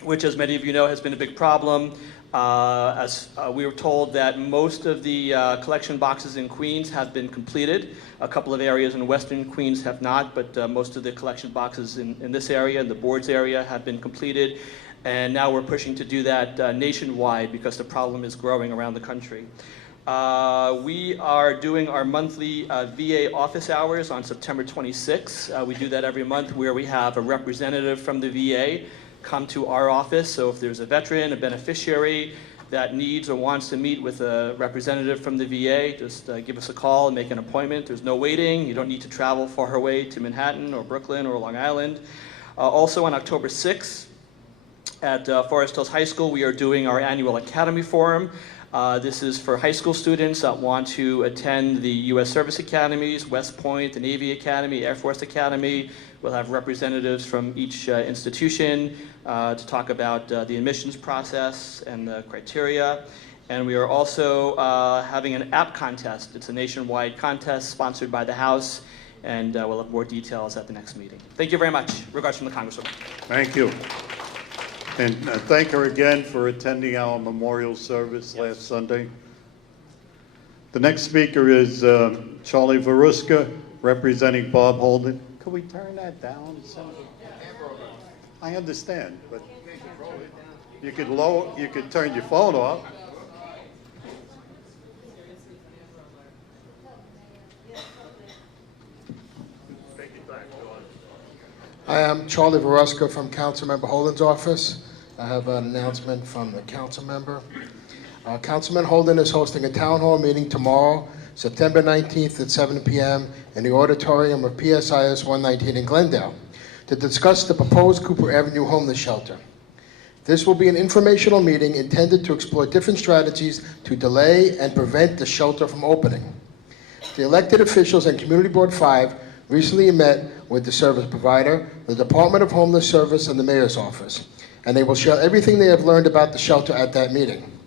which, as many of you know, has been a big problem. As we were told that most of the collection boxes in Queens have been completed. A couple of areas in Western Queens have not, but most of the collection boxes in this area, in the boards area, have been completed. And now we're pushing to do that nationwide because the problem is growing around the country. We are doing our monthly VA office hours on September 26th. We do that every month where we have a representative from the VA come to our office. So if there's a veteran, a beneficiary that needs or wants to meet with a representative from the VA, just give us a call and make an appointment. There's no waiting. You don't need to travel far away to Manhattan or Brooklyn or Long Island. Also on October 6th at Forest Hills High School, we are doing our annual Academy Forum. This is for high school students that want to attend the U.S. Service Academies, West Point, the Navy Academy, Air Force Academy. We'll have representatives from each institution to talk about the admissions process and the criteria. And we are also having an app contest. It's a nationwide contest sponsored by the House, and we'll have more details at the next meeting. Thank you very much. Regards from the Congresswoman. Thank you. And thank her again for attending our memorial service last Sunday. The next speaker is Charlie Varuska, representing Bob Holden. Could we turn that down? I understand, but you could turn your phone off. Hi, I'm Charlie Varuska from Councilmember Holden's office. I have an announcement from the council member. Councilman Holden is hosting a town hall meeting tomorrow, September 19th at 7 p.m. in the auditorium of PSIS 119 in Glendale to discuss the proposed Cooper Avenue homeless shelter. This will be an informational meeting intended to explore different strategies to delay and prevent the shelter from opening. The elected officials and Community Board 5 recently met with the service provider, the Department of Homeless Service, and the Mayor's office, and they will share everything they have learned about the shelter at that meeting.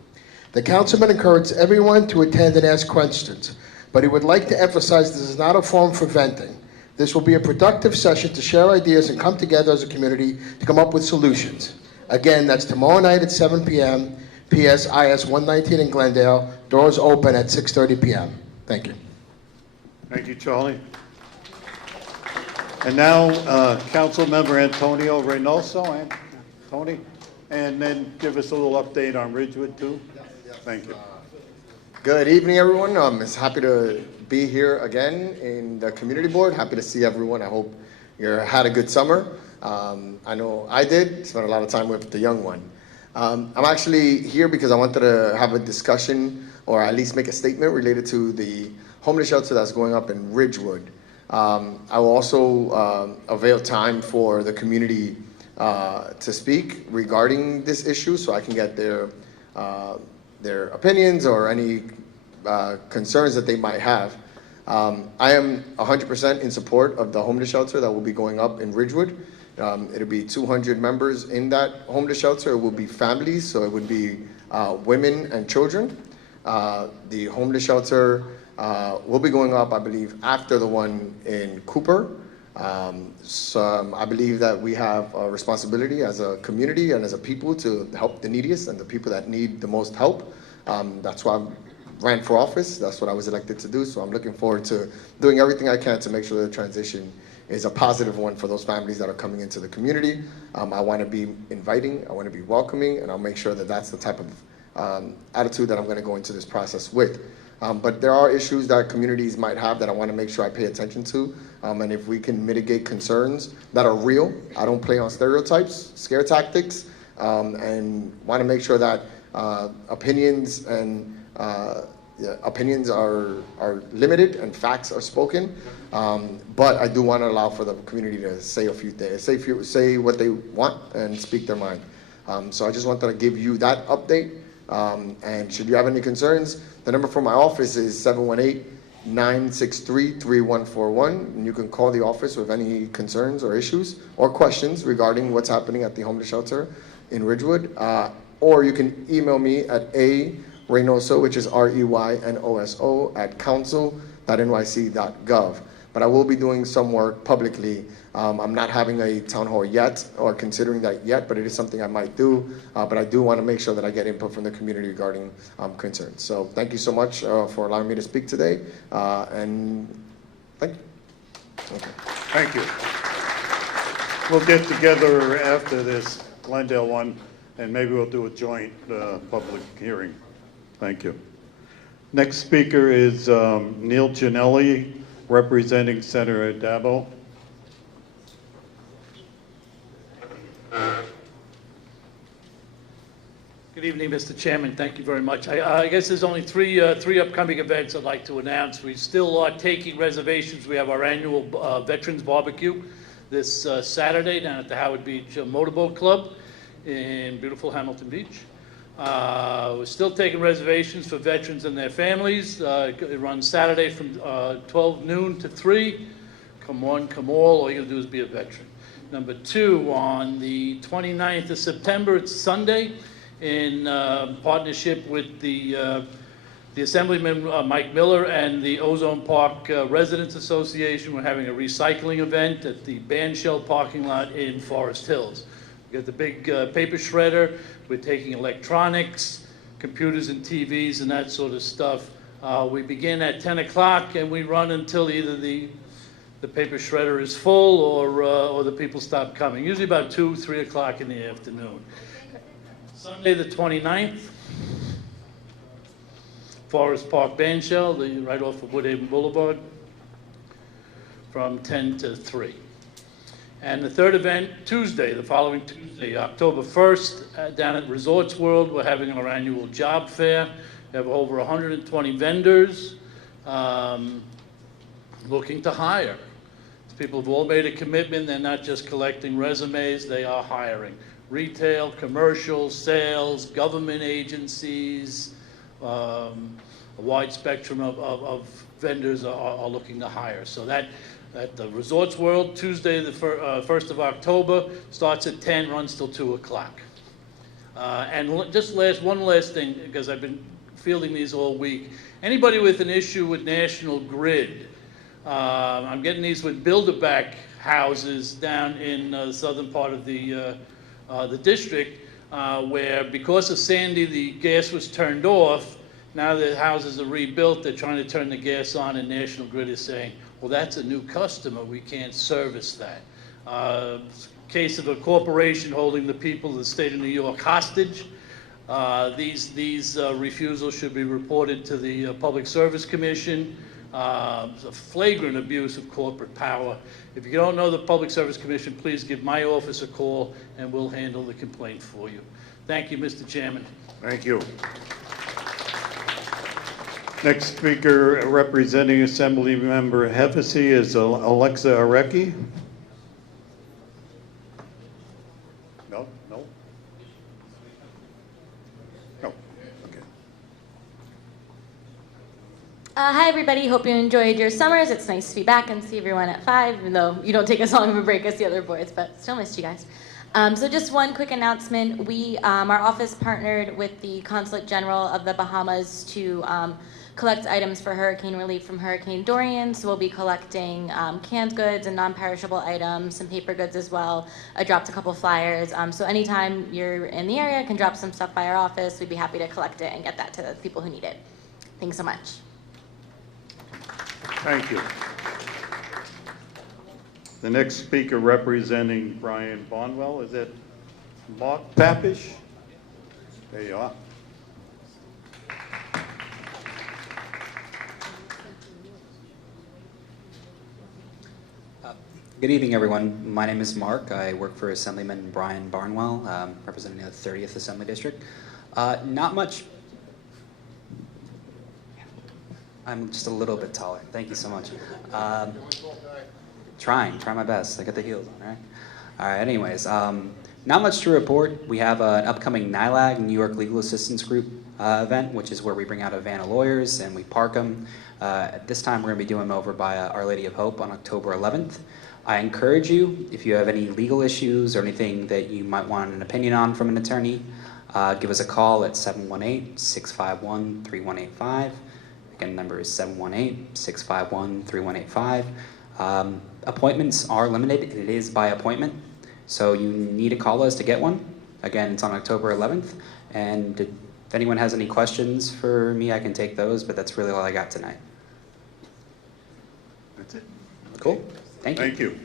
The councilman encouraged everyone to attend and ask questions, but he would like to emphasize this is not a forum for venting. This will be a productive session to share ideas and come together as a community to come up with solutions. Again, that's tomorrow night at 7 p.m., PSIS 119 in Glendale. Doors open at 6:30 p.m. Thank you. Thank you, Charlie. And now, Councilmember Antonio Reynoso. Tony, and then give us a little update on Ridgewood, too. Thank you. Good evening, everyone. I'm happy to be here again in the community board. Happy to see everyone. I hope you had a good summer. I know I did. Spent a lot of time with the young one. I'm actually here because I wanted to have a discussion or at least make a statement related to the homeless shelter that's going up in Ridgewood. I will also avail time for the community to speak regarding this issue so I can get their opinions or any concerns that they might have. I am 100% in support of the homeless shelter that will be going up in Ridgewood. It'll be 200 members in that homeless shelter. It will be families, so it would be women and children. The homeless shelter will be going up, I believe, after the one in Cooper. So I believe that we have a responsibility as a community and as a people to help the neediest and the people that need the most help. That's why I ran for office. That's what I was elected to do. So I'm looking forward to doing everything I can to make sure the transition is a positive one for those families that are coming into the community. I want to be inviting, I want to be welcoming, and I'll make sure that that's the type of attitude that I'm going to go into this process with. But there are issues that communities might have that I want to make sure I pay attention to. And if we can mitigate concerns that are real, I don't play on stereotypes, scare tactics, and want to make sure that opinions are limited and facts are spoken. But I do want to allow for the community to say a few things, say what they want and speak their mind. So I just wanted to give you that update. And should you have any concerns, the number for my office is 718-963-3141. And you can call the office with any concerns or issues or questions regarding what's happening at the homeless shelter in Ridgewood. Or you can email me at Reynoso, which is REYNOSO, at council.nyc.gov. But I will be doing some work publicly. I'm not having a town hall yet or considering that yet, but it is something I might do. But I do want to make sure that I get input from the community regarding concerns. So thank you so much for allowing me to speak today. And thank you. Okay. Thank you. We'll get together after this Glendale one, and maybe we'll do a joint public hearing. Thank you. Next speaker is Neil Ginelli, representing Senator Dabo. Good evening, Mr. Chairman. Thank you very much. I guess there's only three upcoming events I'd like to announce. We still are taking reservations. We have our annual Veterans Barbecue this Saturday down at the Howard Beach Motorboat Club in beautiful Hamilton Beach. We're still taking reservations for veterans and their families. It runs Saturday from 12 noon to 3. Come one, come all you gotta do is be a veteran. Number two, on the 29th of September, it's Sunday, in partnership with the Assemblyman Mike Miller and the Ozone Park Residents Association. We're having a recycling event at the Bandshell parking lot in Forest Hills. We got the big paper shredder. We're taking electronics, computers and TVs and that sort of stuff. We begin at 10 o'clock and we run until either the paper shredder is full or the people stop coming. Usually about 2, 3 o'clock in the afternoon. Sunday the 29th, Forest Park Bandshell, right off of Woodhaven Boulevard, from 10 to 3. And the third event, Tuesday, the following Tuesday, October 1st, down at Resorts World, we're having our annual job fair. We have over 120 vendors looking to hire. People have all made a commitment. They're not just collecting resumes, they are hiring. Retail, commercial, sales, government agencies, a wide spectrum of vendors are looking to hire. So that at the Resorts World, Tuesday the 1st of October, starts at 10, runs till 2 o'clock. And just one last thing, because I've been fielding these all week. Anybody with an issue with National Grid, I'm getting these with build-a-back houses down in the southern part of the district, where because of Sandy the gas was turned off. Now the houses are rebuilt, they're trying to turn the gas on, and National Grid is saying, well, that's a new customer, we can't service that. Case of a corporation holding the people of the state of New York hostage. These refusals should be reported to the Public Service Commission. It's a flagrant abuse of corporate power. If you don't know the Public Service Commission, please give my office a call, and we'll handle the complaint for you. Thank you, Mr. Chairman. Thank you. Next speaker, representing Assemblymember Hevesy, is Alexa Arecki. No, no? No, okay. Hi, everybody. Hope you enjoyed your summers. It's nice to be back and see everyone at 5, even though you don't take as long of a break as the other boards, but still missed you guys. So just one quick announcement. Our office partnered with the Consulate General of the Bahamas to collect items for hurricane relief from Hurricane Dorian. So we'll be collecting canned goods and non-perishable items, some paper goods as well. I dropped a couple flyers. So anytime you're in the area, can drop some stuff by our office. We'd be happy to collect it and get that to the people who need it. Thanks so much. Thank you. The next speaker representing Brian Bonwell, is it Mark Papish? There you are. Good evening, everyone. My name is Mark. I work for Assemblyman Brian Barnwell, representing the 30th Assembly District. Not much. I'm just a little bit taller. Thank you so much. Try my best. I got the heels on, right? All right, anyways, not much to report. We have an upcoming NILAG, New York Legal Assistance Group event, which is where we bring out a van of lawyers and we park them. This time we're going to be doing them over by Our Lady of Hope on October 11th. I encourage you, if you have any legal issues or anything that you might want an opinion on from an attorney, give us a call at 718-651-3185. Again, the number is 718-651-3185. Appointments are limited, and it is by appointment, so you need to call us to get one. Again, it's on October 11th, and if anyone has any questions for me, I can take those, but that's really all I got tonight. That's it. Cool. Thank you. Thank you.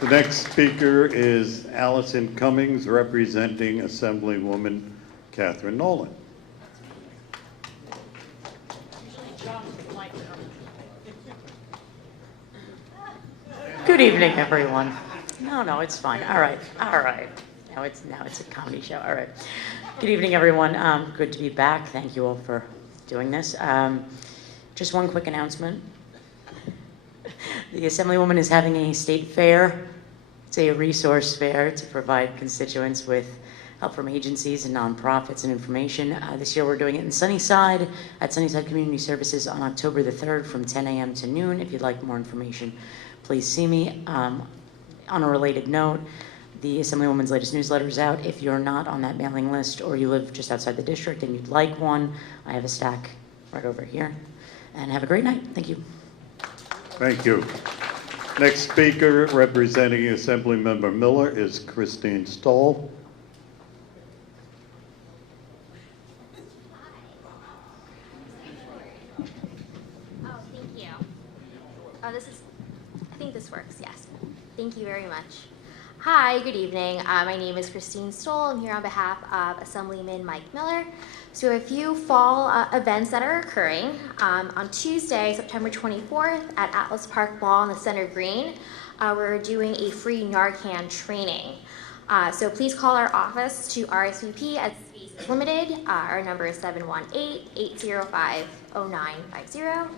The next speaker is Allison Cummings, representing Assemblywoman Catherine Nolan. Good evening, everyone. No, it's fine. All right. Now it's a comedy show. All right. Good evening, everyone. Good to be back. Thank you all for doing this. Just one quick announcement. The Assemblywoman is having a state fair. It's a resource fair to provide constituents with help from agencies and nonprofits and information. This year we're doing it in Sunnyside at Sunnyside Community Services on October the 3rd from 10 a.m. to noon. If you'd like more information, please see me. On a related note, the Assemblywoman's latest newsletter is out. If you're not on that mailing list or you live just outside the district and you'd like one, I have a stack right over here. And have a great night. Thank you. Thank you. Next speaker, representing Assemblymember Miller, is Christine Stoll. Oh, thank you. Oh, I think this works, yes. Thank you very much. Hi, good evening. My name is Christine Stoll. I'm here on behalf of Assemblyman Mike Miller. So a few fall events that are occurring. On Tuesday, September 24th at Atlas Park Mall on the Center Green, we're doing a free Narcan training. So please call our office to RSVP as space is limited. Our number is 718-805-0950.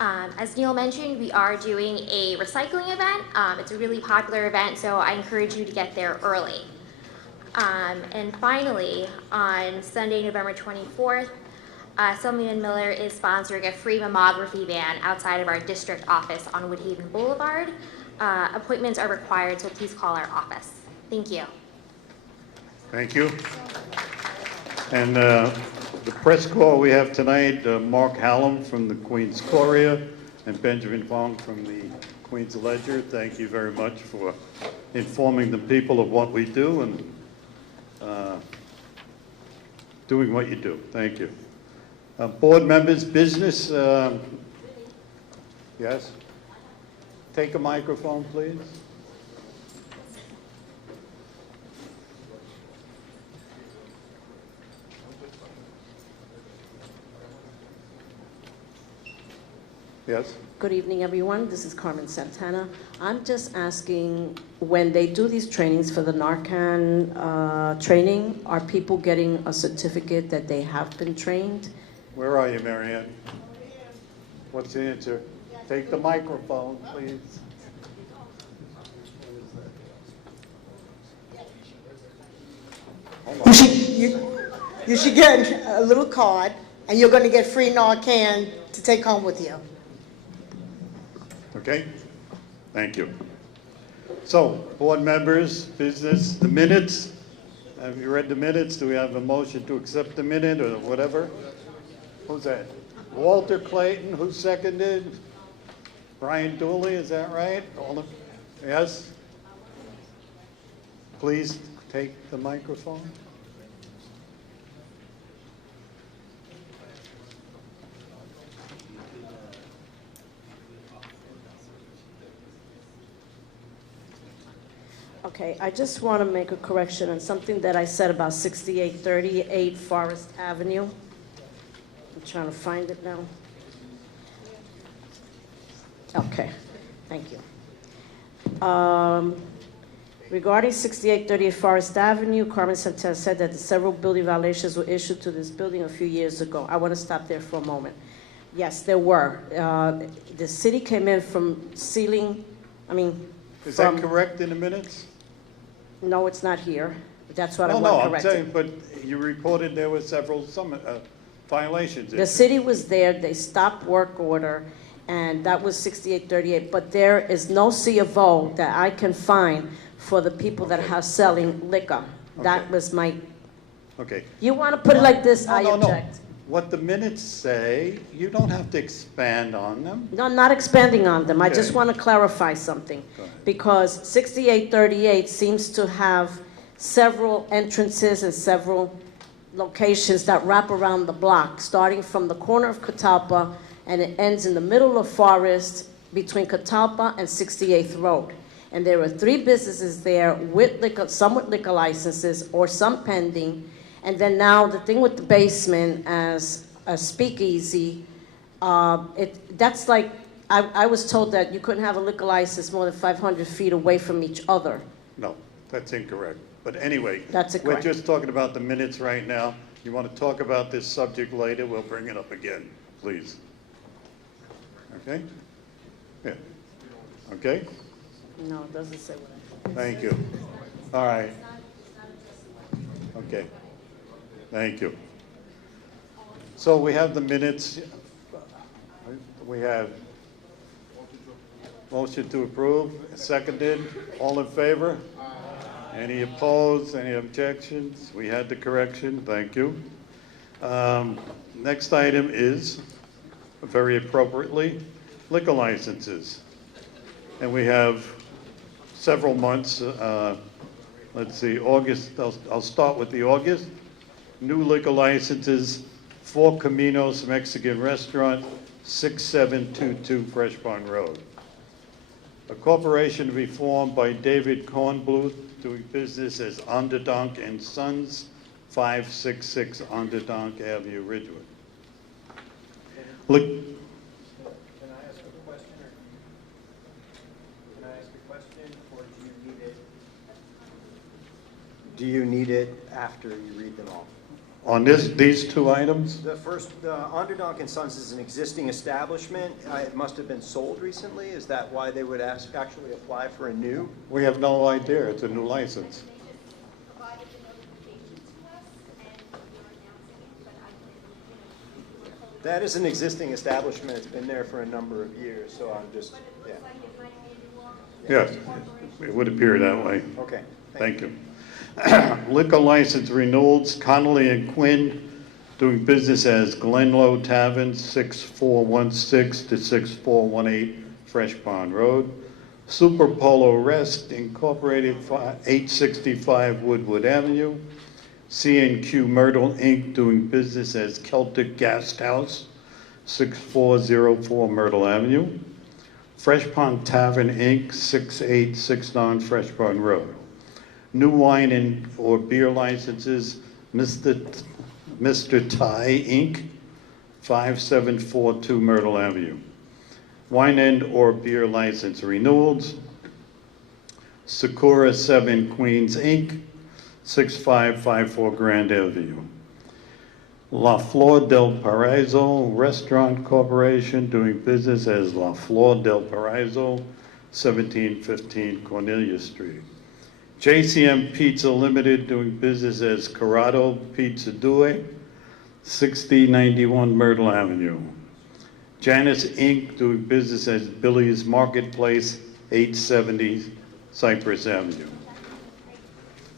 As Neil mentioned, we are doing a recycling event. It's a really popular event, so I encourage you to get there early. And finally, on Sunday, November 24th, Assemblyman Miller is sponsoring a free mammography van outside of our district office on Woodhaven Boulevard. Appointments are required, so please call our office. Thank you. Thank you. And the press call we have tonight, Mark Hallam from the Queen's Courier and Benjamin Fong from the Queen's Ledger. Thank you very much for informing the people of what we do and doing what you do. Thank you. Board members, business. Yes? Take a microphone, please. Yes? Good evening, everyone. This is Carmen Santana. I'm just asking, when they do these trainings for the Narcan training, are people getting a certificate that they have been trained? Where are you, Marianne? What's the answer? Take the microphone, please. You should get a little card, and you're going to get free Narcan to take home with you. Okay? Thank you. So, board members, business, the minutes. Have you read the minutes? Do we have a motion to accept the minute or whatever? Who's that? Walter Clayton, who seconded? Brian Dooley, is that right? Yes? Please take the microphone. Okay, I just want to make a correction on something that I said about 6838 Forest Avenue. I'm trying to find it now. Okay, thank you. Regarding 6838 Forest Avenue, Carmen Santana said that several building violations were issued to this building a few years ago. I want to stop there for a moment. Yes, there were. The city came in from sealing, Is that correct in the minutes? No, it's not here. That's what I No, want I'm corrected. saying, but you reported there were several violations. The city was there, they stopped work order, and that was 6838, but there is no C of O that I can find for the people that are selling liquor. That was my, Okay. you want to put it like this, I No. object. What the minutes say, you don't have to expand on them. No, I'm not expanding on them, I just Okay. want to clarify something. Because 6838 seems to have several entrances and several locations that wrap around the block, starting from the corner of Catalpa, and it ends in the middle of Forest between Catalpa and 68th Road. And there are 3 businesses there with liquor, some with liquor licenses or some pending. And then now the thing with the basement as a speakeasy, that's like, I was told that you couldn't have a liquor license more than 500 feet away from each other. No, that's incorrect. But anyway, That's we're incorrect. just talking about the minutes right now. You want to talk about this subject later, we'll bring it up again, please. Okay? Yeah. Okay? No, it doesn't say what Thank you. All right. Okay. Thank you. So we have the minutes. We have motion to approve, seconded. All in favor? Any opposed? Any objections? We had the correction. Thank you. Next item is, very appropriately, liquor licenses. And we have several months. Let's see, August, I'll start with the August. New liquor licenses, Four Caminos Mexican Restaurant, 6722 Fresh Pond Road. A corporation to be formed by David Kornbluth, doing business as Onderdonk and Sons, 566 Onderdonk Avenue, Ridgewood. Look, Can I ask a question, or do you need it? Do you need it after you read them all? on these 2 items, The first, Onderdonk and Sons is an existing establishment. It must have been sold recently. Is that why they would actually apply for a new? we have no idea. It's a new license. That is an existing establishment. It's been there for a number of years, so I'm just, yeah. Yes, it would appear that way. Okay. Thank you. Liquor license renewals, Connolly and Quinn, doing business as Glenlow Tavern, 6416 to 6418 Fresh Pond Road. Super Polo Rest Incorporated, 865 Woodwood Avenue. C&Q Myrtle Inc., doing business as Celtic Guest House, 6404 Myrtle Avenue. Fresh Pond Tavern Inc., 6869 Fresh Pond Road. New wine or beer licenses, Mr. Thai Inc., 5742 Myrtle Avenue. wine and/or beer license renewals. Sakura 7 Queens Inc., 6554 Grand Avenue. La Flor del Paraiso Restaurant Corporation, doing business as La Flor del Paraiso, 1715 Cornelia Street. JCM Pizza Limited, doing business as Corrado Pizza Due, 6091 Myrtle Avenue. Janice Inc., doing business as Billy's Marketplace, 870 Cypress Avenue.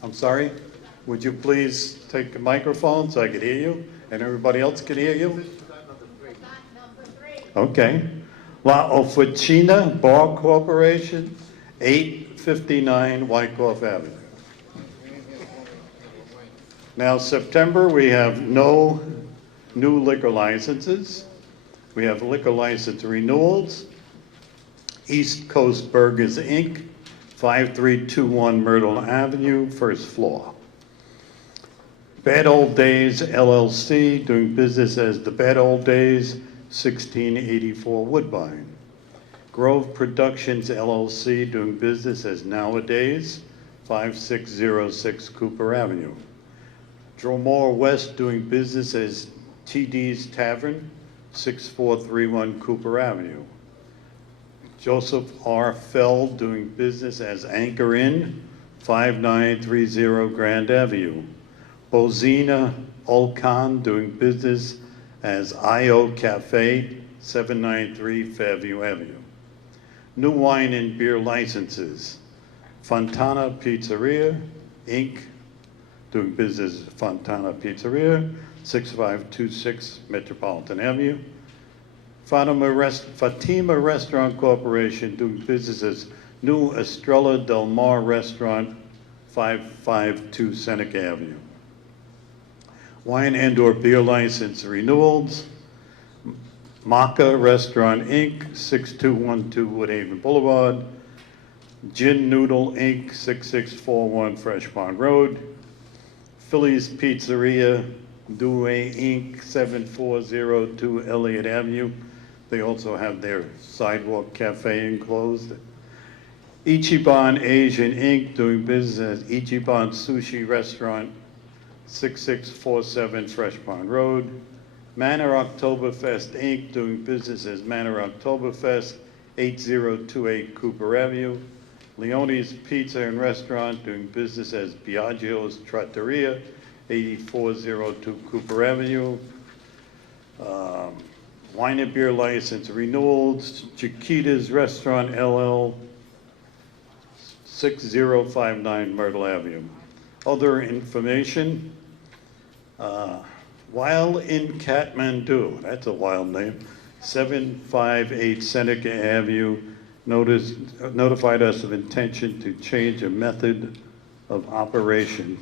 I'm sorry? Would you please take the microphone so I could hear you and everybody else could hear you? Okay. La Officina Bar Corporation, 859 Wyckoff Avenue. Now, September, we have no new liquor licenses. We have liquor license renewals. East Coast Burgers, Inc., 5321 Myrtle Avenue, first floor. Bad Old Days LLC, doing business as the Bad Old Days, 1684 Woodbine. Grove Productions LLC, doing business as Nowadays, 5606 Cooper Avenue. Dromore West, doing business as TD's Tavern, 6431 Cooper Avenue. Joseph R. Feld, doing business as Anchor Inn, 5930 Grand Avenue. Bozina Olcan, doing business as IO Cafe, 793 Fairview Avenue. New wine and beer licenses. Fontana Pizzeria, Inc., doing business as Fontana Pizzeria, 6526 Metropolitan Avenue. Fatima Restaurant Corporation, doing business as New Estrella Del Mar Restaurant, 552 Seneca Avenue. Wine and/or beer license renewals. Maca Restaurant, Inc., 6212 Woodhaven Boulevard. Gin Noodle, Inc., 6641 Fresh Pond Road. Philly's Pizzeria, Due, Inc., 7402 Elliott Avenue. They also have their sidewalk cafe enclosed. Ichiban Asian Inc., doing business as Ichiban Sushi Restaurant, 6647 Fresh Pond Road. Manor Oktoberfest Inc., doing business as Manor Oktoberfest, 8028 Cooper Avenue. Leone's Pizza and Restaurant, doing business as Biagio's Trattoria, 8402 Cooper Avenue. Wine and beer license renewals. Chiquita's Restaurant LL, 6059 Myrtle Avenue. Other information. While in Kathmandu, that's a wild name, 758 Seneca Avenue, notified us of intention to change a method of operation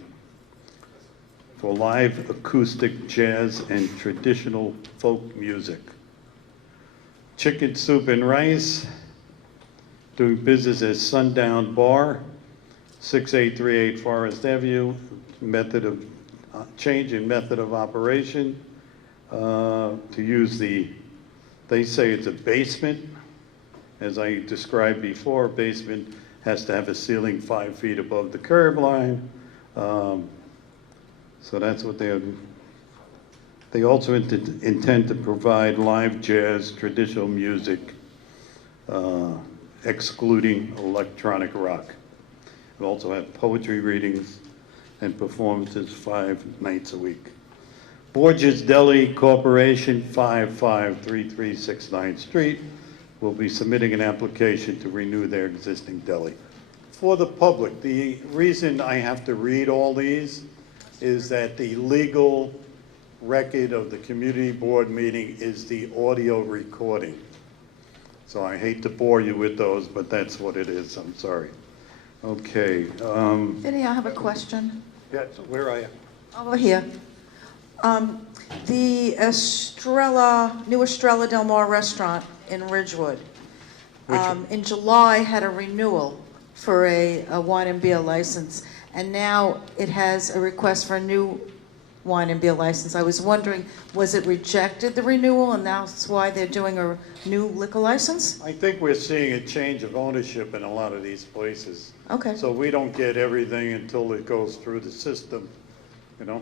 for live acoustic jazz and traditional folk music. Chicken Soup and Rice, doing business as Sundown Bar, 6838 Forest Avenue, change in method of operation to use they say it's a basement. As I described before, a basement has to have a ceiling 5 feet above the curb line. So that's what they also intend to provide live jazz, traditional music, excluding electronic rock. We'll also have poetry readings and performances 5 nights a week. Borges Deli Corporation, 5533 69th Street, will be submitting an application to renew their existing deli. For the public, the reason I have to read all these is that the legal record of the community board meeting is the audio recording. So I hate to bore you with those, but that's what it is. I'm sorry. Okay. Eddie, I have a question. Yes, where are you? Over here. The New Estrella Del Mar restaurant in Ridgewood, in July had a renewal for a wine and beer license, and now it has a request for a new wine and beer license. I was wondering, was it rejected, the renewal, and that's why they're doing a new liquor license? I think we're seeing a change of ownership in a lot of these places. Okay. So we don't get everything until it goes through the system, you know?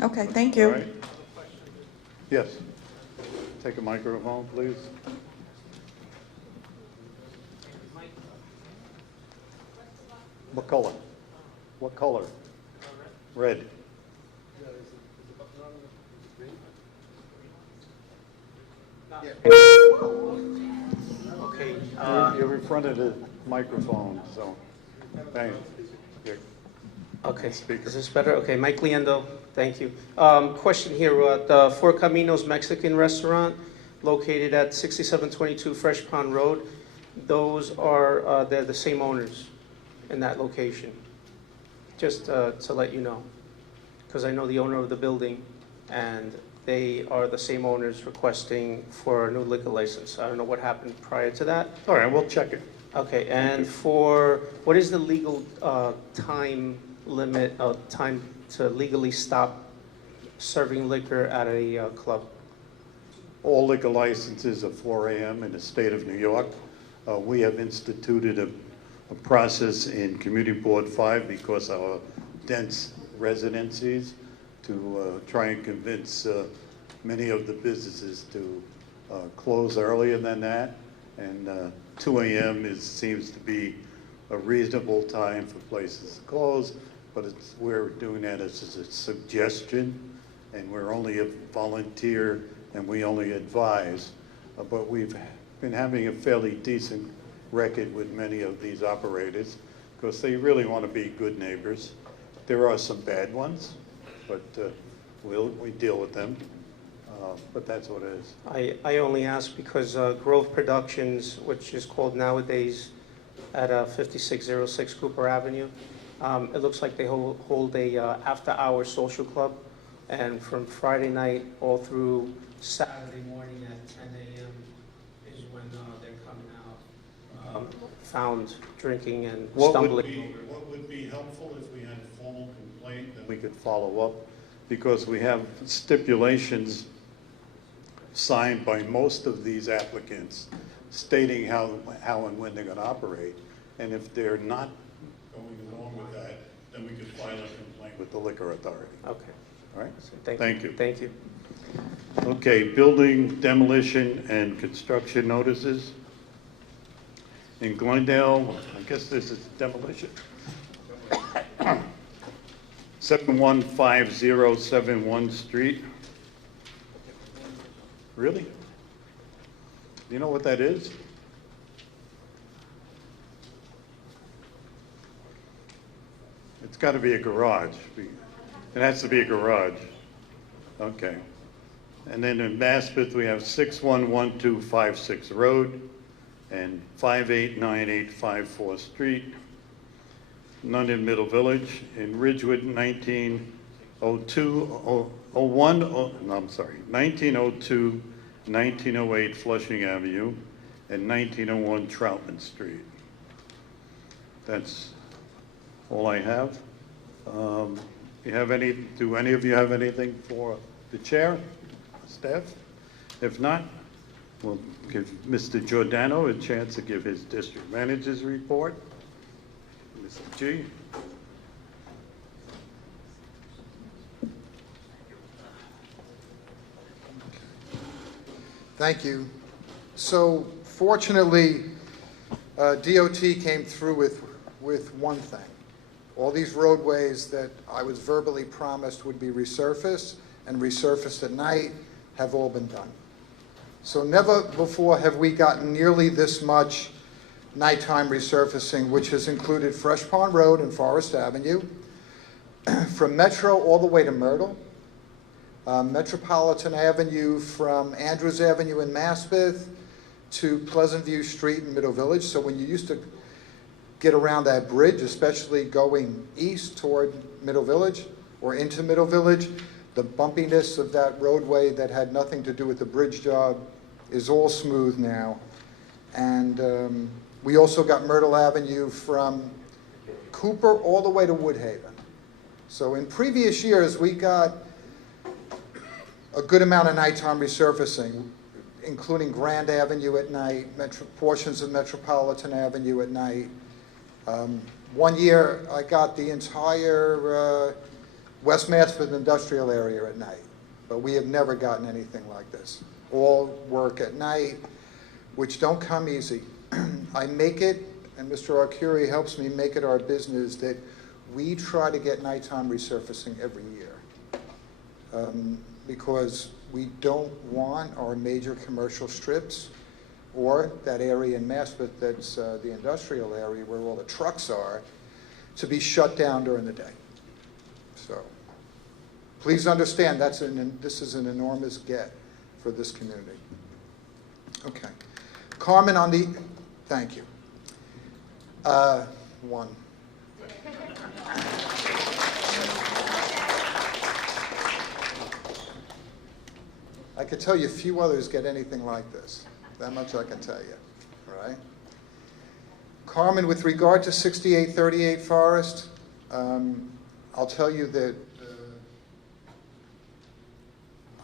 Okay, thank All you. right? Yes. Take a microphone, please. What color? What color? Red. Okay. You're in front of the microphone, so thank you. Okay, is this better? Okay, Mike Leando, thank you. Question here, at Four Caminos Mexican Restaurant, located at 6722 Fresh Pond Road. Those are, they're the same owners in that location. Just to let you know, because I know the owner of the building, and they are the same owners requesting for a new liquor license. I don't know what happened prior to that. All right, we'll check it. Okay, and for, what is the legal time limit, time to legally stop serving liquor at a club? All liquor licenses are 4 a.m. in the state of New York. We have instituted a process in Community Board 5 because of our dense residencies to try and convince many of the businesses to close earlier than that. And 2 a.m. seems to be a reasonable time for places to close, but we're doing that as a suggestion, and we're only a volunteer and we only advise. But we've been having a fairly decent record with many of these operators because they really want to be good neighbors. There are some bad ones, but we deal with them. But that's what it is. I only ask because Grove Productions, which is called nowadays at 5606 Cooper Avenue, it looks like they hold a after-hour social club, and from Friday night all through Saturday morning at 10 a.m. is when they're coming out, found drinking and stumbling. What would be helpful if we had a formal complaint that we could follow up? Because we have stipulations signed by most of these applicants stating how and when they're going to operate. And if they're not going along with that, then we could file a complaint with the liquor authority. Okay. All right? Thank you. Thank you. Okay, building demolition and construction notices. In Glendale, I guess this is demolition. 71571 Street. Really? Do you know what that is? It's got to be a garage. It has to be a garage. Okay. And then in Maspeth, we have 611256 Road and 589854 Street. None in Middle Village. In Ridgewood, 1902, 1908 Flushing Avenue, and 1901 Troutman Street. That's all I have. Do any of you have anything for the chair, staff? If not, we'll give Mr. Giordano a chance to give his district manager's report. Mr. G. Thank you. So fortunately, DOT came through with one thing. All these roadways that I was verbally promised would be resurfaced and resurfaced at night have all been done. So never before have we gotten nearly this much nighttime resurfacing, which has included Fresh Pond Road and Forest Avenue, from Metro all the way to Myrtle, Metropolitan Avenue from Andrews Avenue in Maspeth to Pleasant View Street in Middle Village. So when you used to get around that bridge, especially going east toward Middle Village or into Middle Village, the bumpiness of that roadway that had nothing to do with the bridge job is all smooth now. And we also got Myrtle Avenue from Cooper all the way to Woodhaven. So in previous years, we got a good amount of nighttime resurfacing, including Grand Avenue at night, portions of Metropolitan Avenue at night. One year, I got the entire West Mansfield industrial area at night, but we have never gotten anything like this. All work at night, which don't come easy. I make it, and Mr. Arcuri helps me make it our business, that we try to get nighttime resurfacing every year. Because we don't want our major commercial strips or that area in Maspeth that's the industrial area where all the trucks are to be shut down during the day. So please understand this is an enormous get for this community. Okay. Carmen on the, thank you. One. I could tell you few others get anything like this. That much I can tell you, all right? Carmen, with regard to 6838 Forest, I'll tell you that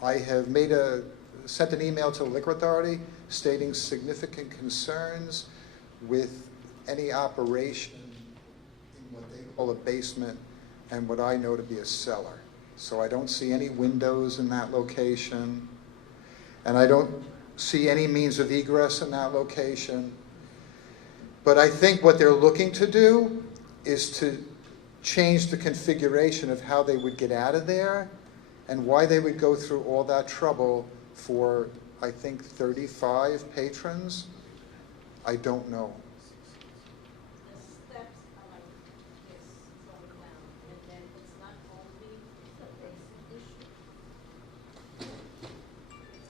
I have sent an email to the Liquor Authority stating significant concerns with any operation in what they call a basement and what I know to be a cellar. So I don't see any windows in that location, and I don't see any means of egress in that location. But I think what they're looking to do is to change the configuration of how they would get out of there and why they would go through all that trouble for, I think, 35 patrons. I don't know.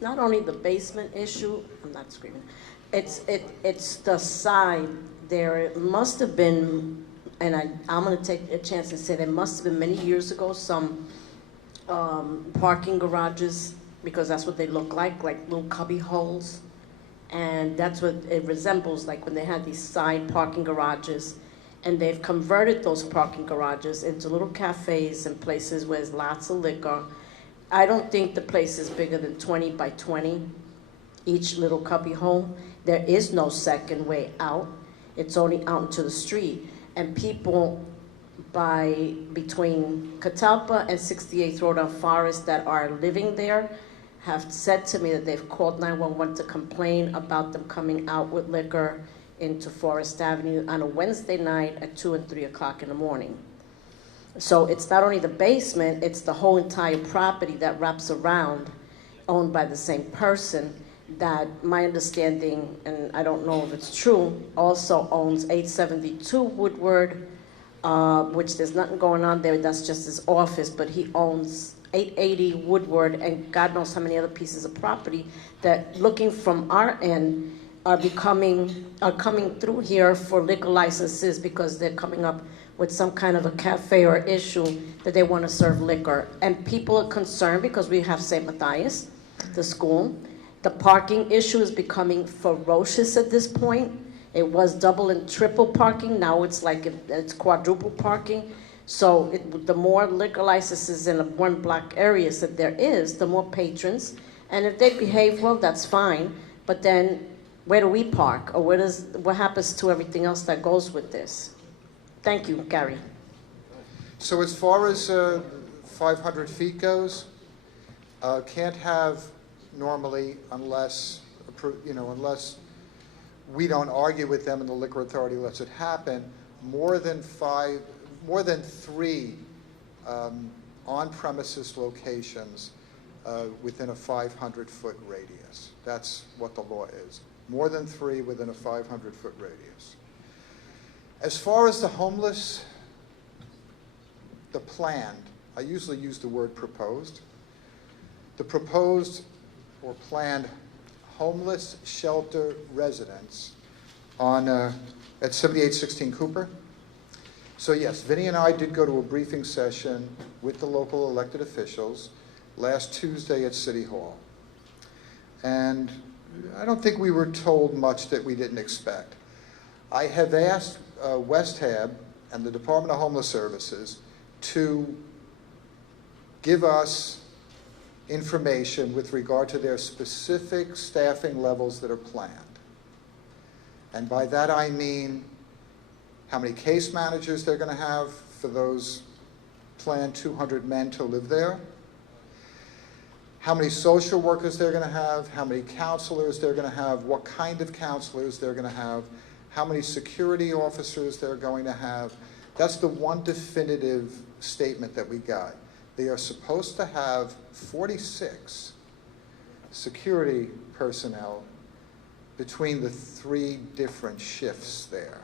Not only the basement issue, I'm not screaming, it's the side. There must have been, and I'm going to take a chance and say there must have been many years ago some parking garages, because that's what they look like little cubby holes. And that's what it resembles, like when they had these side parking garages. And they've converted those parking garages into little cafes and places where there's lots of liquor. I don't think the place is bigger than 20 by 20, each little cubby hole. There is no second way out. It's only out into the street. And people between Catalpa and 68th Road on Forest that are living there have said to me that they've called 911 to complain about them coming out with liquor into Forest Avenue on a Wednesday night at 2 and 3 o'clock in the morning. So it's not only the basement, it's the whole entire property that wraps around, owned by the same person, that my understanding, and I don't know if it's true, also owns 872 Woodward, which there's nothing going on there, that's just his office, but he owns 880 Woodward and God knows how many other pieces of property that, looking from our end, are coming through here for liquor licenses because they're coming up with some kind of a cafe or issue that they want to serve liquor. And people are concerned because we have St. Matthias, the school. The parking issue is becoming ferocious at this point. It was double and triple parking. Now it's like it's quadruple parking. So the more liquor licenses in one block areas that there is, the more patrons. And if they behave well, that's fine. But then where do we park? Or what happens to everything else that goes with this? Thank you, Gary. So as far as 500 feet goes, can't have normally unless we don't argue with them and the Liquor Authority lets it happen, more than 3 on-premises locations within a 500-foot radius. That's what the law is. More than 3 within a 500-foot radius. As far as the homeless, the planned, I usually use the word proposed. The proposed or planned homeless shelter residence on at 7816 Cooper. So yes, Vinny and I did go to a briefing session with the local elected officials last Tuesday at City Hall. And I don't think we were told much that we didn't expect. I have asked West Hab and the Department of Homeless Services to give us information with regard to their specific staffing levels that are planned. And by that I mean how many case managers they're going to have for those planned 200 men to live there, how many social workers they're going to have, how many counselors they're going to have, what kind of counselors they're going to have, how many security officers they're going to have. That's the one definitive statement that we got. They are supposed to have 46 security personnel between the 3 different shifts there.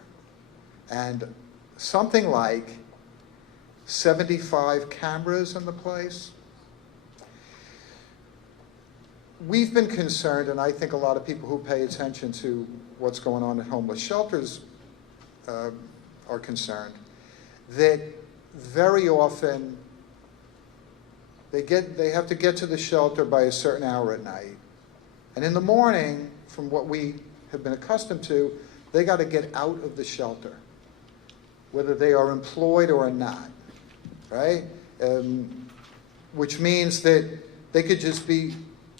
And something like 75 cameras in the place. We've been concerned, and I think a lot of people who pay attention to what's going on at homeless shelters are concerned, that very often they have to get to the shelter by a certain hour at night. And in the morning, from what we have been accustomed to, they got to get out of the shelter, whether they are employed or not, right? Which means that they could just be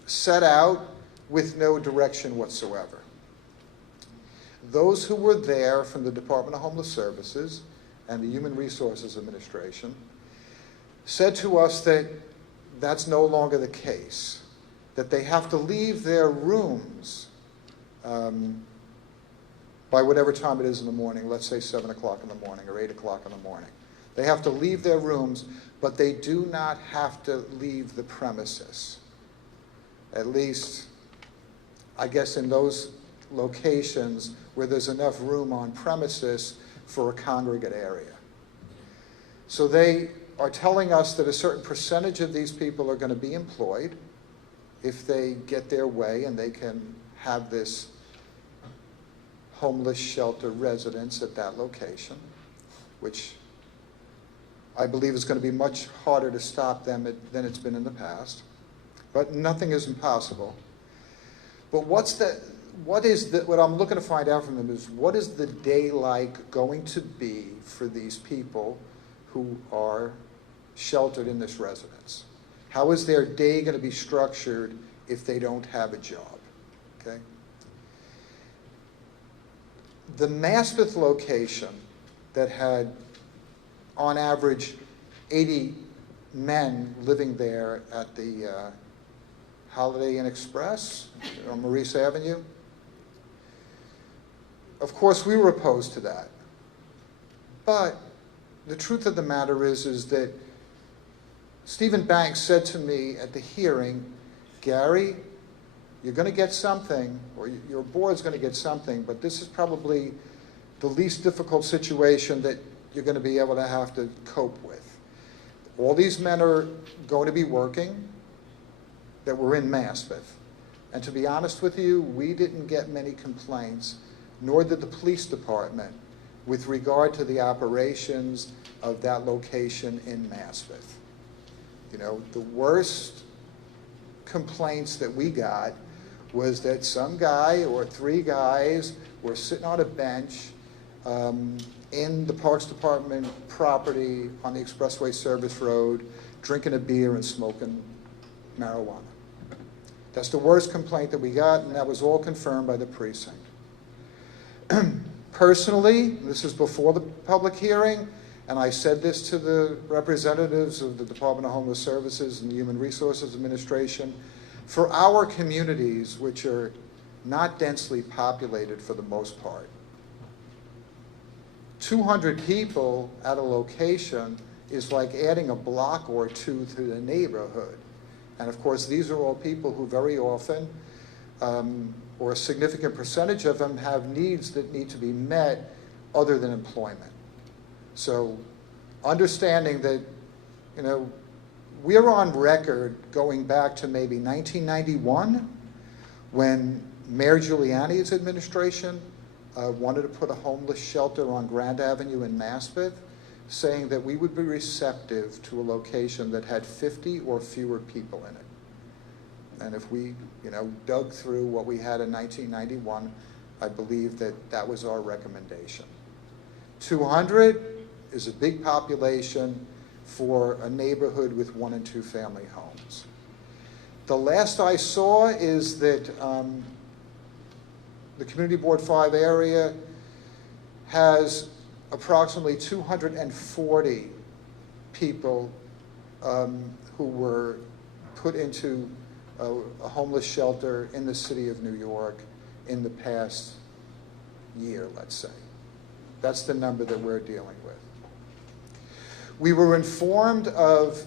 set out with no direction whatsoever. Those who were there from the Department of Homeless Services and the Human Resources Administration said to us that that's no longer the case, that they have to leave their rooms by whatever time it is in the morning, let's say 7 o'clock in the morning or 8 o'clock in the morning. They have to leave their rooms, but they do not have to leave the premises. At least, I guess in those locations where there's enough room on premises for a congregate area. So they are telling us that a certain percentage of these people are going to be employed if they get their way and they can have this homeless shelter residence at that location, which I believe is going to be much harder to stop them than it's been in the past. But nothing is impossible. But what I'm looking to find out from them is, what is the day like going to be for these people who are sheltered in this residence? How is their day going to be structured if they don't have a job? Okay. The Maspeth location that had, on average, 80 men living there at the Holiday Inn Express on Maurice Avenue. Of course, we were opposed to that. But the truth of the matter is that Stephen Banks said to me at the hearing, Gary, you're going to get something, or your board's going to get something, but this is probably the least difficult situation that you're going to be able to have to cope with. All these men are going to be working that were in Maspeth. And to be honest with you, we didn't get many complaints, nor did the police department, with regard to the operations of that location in Maspeth. You know, the worst complaints that we got was that some guy or 3 guys were sitting on a bench in the Parks Department property on the Expressway Service Road, drinking a beer and smoking marijuana. That's the worst complaint that we got, and that was all confirmed by the precinct. Personally, this is before the public hearing, and I said this to the representatives of the Department of Homeless Services and the Human Resources Administration, for our communities, which are not densely populated for the most part, 200 people at a location is like adding a block or 2 to the neighborhood. And of course, these are all people who very often, or a significant percentage of them, have needs that need to be met other than employment. So understanding that, you know, we're on record going back to maybe 1991 when Mayor Giuliani's administration wanted to put a homeless shelter on Grand Avenue in Maspeth, saying that we would be receptive to a location that had 50 or fewer people in it. And if we, you know, dug through what we had in 1991, I believe that that was our recommendation. 200 is a big population for a neighborhood with 1- and 2-family homes. The last I saw is that the Community Board 5 area has approximately 240 people who were put into a homeless shelter in the city of New York in the past year, let's say. That's the number that we're dealing with. We were informed of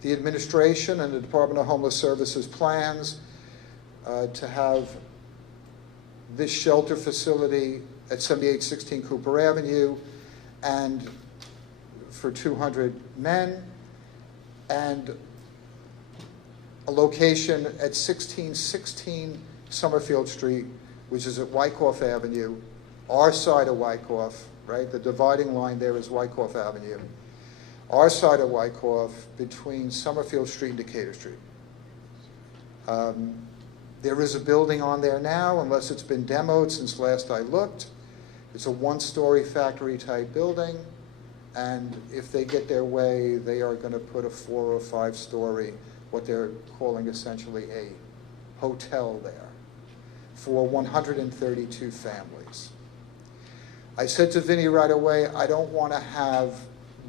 the administration and the Department of Homeless Services plans to have this shelter facility at 7816 Cooper Avenue and for 200 men, and a location at 1616 Summerfield Street, which is at Wyckoff Avenue, our side of Wyckoff, right? The dividing line there is Wyckoff Avenue. Our side of Wyckoff between Summerfield Street and Decatur Street. There is a building on there now, unless it's been demoed since last I looked. It's a one-story factory-type building, and if they get their way, they are going to put a 4 or 5-story, what they're calling essentially a hotel there, for 132 families. I said to Vinny right away, I don't want to have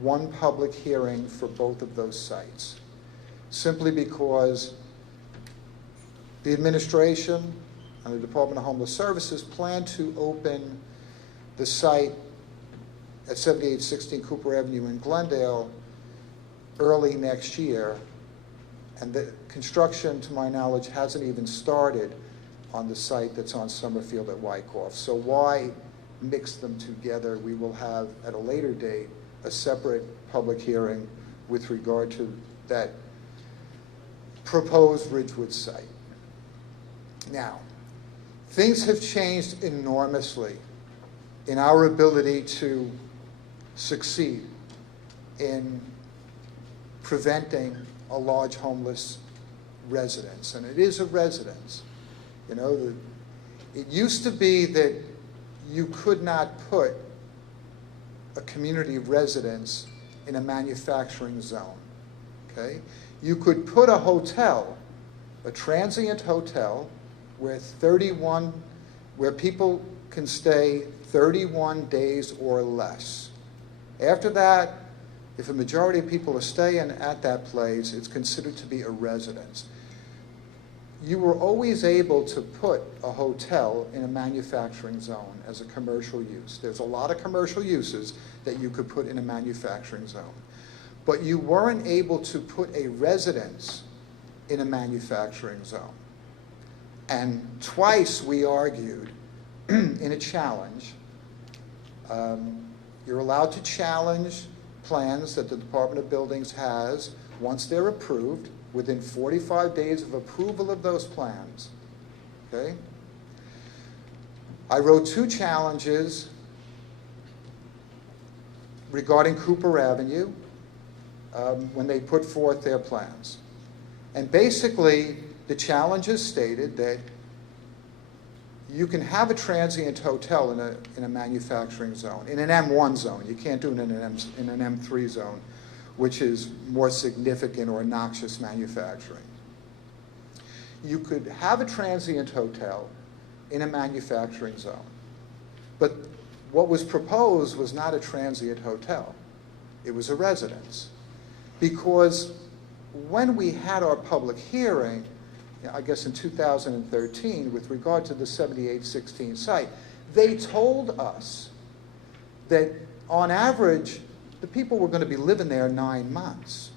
one public hearing for both of those sites, simply because the administration and the Department of Homeless Services plan to open the site at 7816 Cooper Avenue in Glendale early next year, and the construction, to my knowledge, hasn't even started on the site that's on Summerfield at Wyckoff. So why mix them together? We will have, at a later date, a separate public hearing with regard to that proposed Ridgewood site. Now, things have changed enormously in our ability to succeed in preventing a large homeless residence, and it is a residence. You know, it used to be that you could not put a community residence in a manufacturing zone, okay? You could put a hotel, a transient hotel, where people can stay 31 days or less. After that, if a majority of people are staying at that place, it's considered to be a residence. You were always able to put a hotel in a manufacturing zone as a commercial use. There's a lot of commercial uses that you could put in a manufacturing zone. But you weren't able to put a residence in a manufacturing zone. And twice we argued in a challenge. You're allowed to challenge plans that the Department of Buildings has once they're approved, within 45 days of approval of those plans, okay? I wrote 2 challenges regarding Cooper Avenue when they put forth their plans. And basically, the challenges stated that you can have a transient hotel in a manufacturing zone, in an M1 zone. You can't do it in an M3 zone, which is more significant or noxious manufacturing. You could have a transient hotel in a manufacturing zone, but what was proposed was not a transient hotel. It was a residence. Because when we had our public hearing, I guess in 2013, with regard to the 7816 site, they told us that on average, the people were going to be living there 9 months.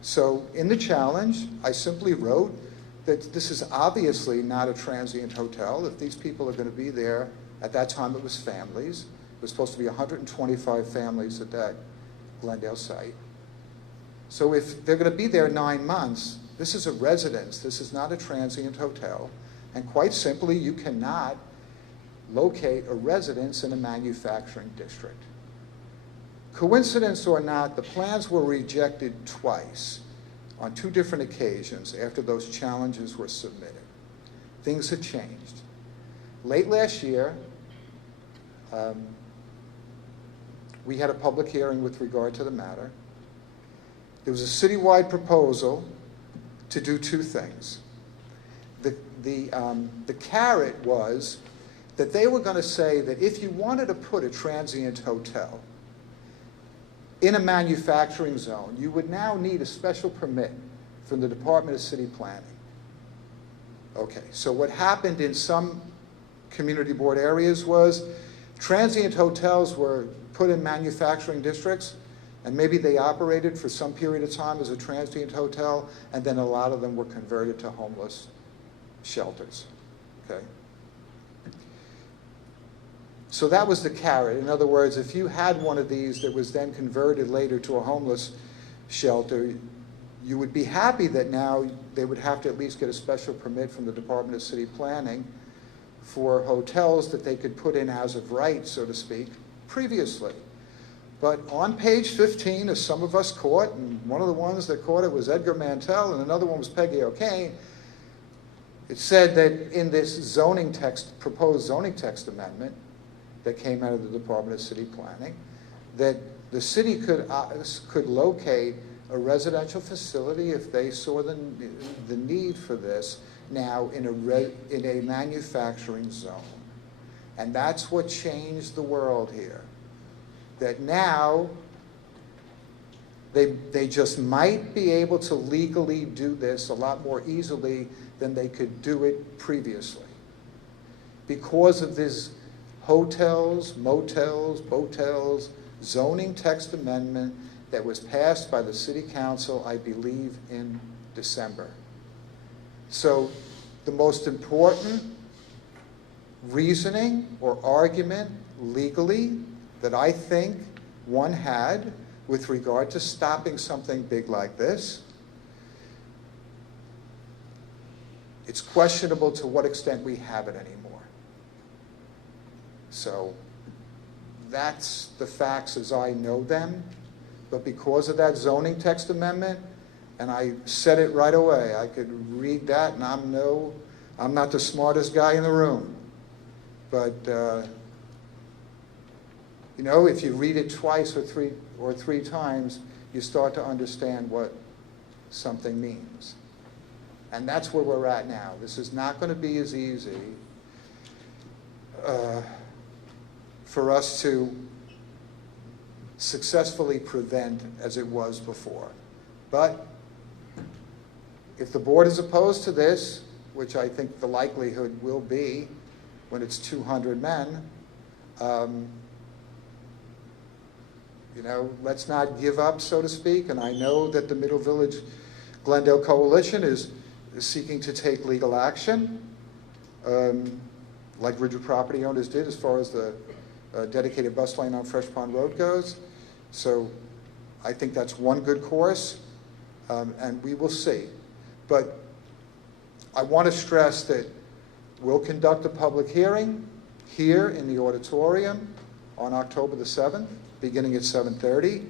So in the challenge, I simply wrote that this is obviously not a transient hotel. If these people are going to be there, at that time it was families. It was supposed to be 125 families at that Glendale site. So if they're going to be there 9 months, this is a residence. This is not a transient hotel. And quite simply, you cannot locate a residence in a manufacturing district. Coincidence or not, the plans were rejected twice on 2 different occasions after those challenges were submitted. Things had changed. Late last year, we had a public hearing with regard to the matter. there was a citywide proposal to do two things. The carrot was that they were going to say that if you wanted to put a transient hotel in a manufacturing zone, you would now need a special permit from the Department of City Planning. Okay, so what happened in some community board areas was transient hotels were put in manufacturing districts, and maybe they operated for some period of time as a transient hotel, and then a lot of them were converted to homeless shelters, okay? So that was the carrot. In other words, if you had one of these that was then converted later to a homeless shelter, you would be happy that now they would have to at least get a special permit from the Department of City Planning for hotels that they could put in as of right, so to speak, previously. But on page 15, as some of us caught, and one of the ones that caught it was Edgar Mantell, and another one was Peggy O'Kane, it said that in this zoning text, proposed zoning text amendment that came out of the Department of City Planning, that the city could locate a residential facility if they saw the need for this now in a manufacturing zone. And that's what changed the world here. That now they just might be able to legally do this a lot more easily than they could do it previously. Because of this hotels, motels, botels, zoning text amendment that was passed by the City Council, I believe, in December. So the most important reasoning or argument legally that I think one had with regard to stopping something big like this, it's questionable to what extent we have it anymore. So that's the facts as I know them. But because of that zoning text amendment, and I said it right away, I could read that, and I'm not the smartest guy in the room. But you know, if you read it twice or three times, you start to understand what something means. And that's where we're at now. This is not going to be as easy for us to successfully prevent as it was before. But if the board is opposed to this, which I think the likelihood will be when it's 200 men, you know, let's not give up, so to speak. And I know that the Middle Village Glendale Coalition is seeking to take legal action, like Ridgewood property owners did as far as the dedicated bus lane on Fresh Pond Road goes. So I think that's one good course, and we will see. But I want to stress that we'll conduct a public hearing here in the auditorium on October the 7th, beginning at 7:30.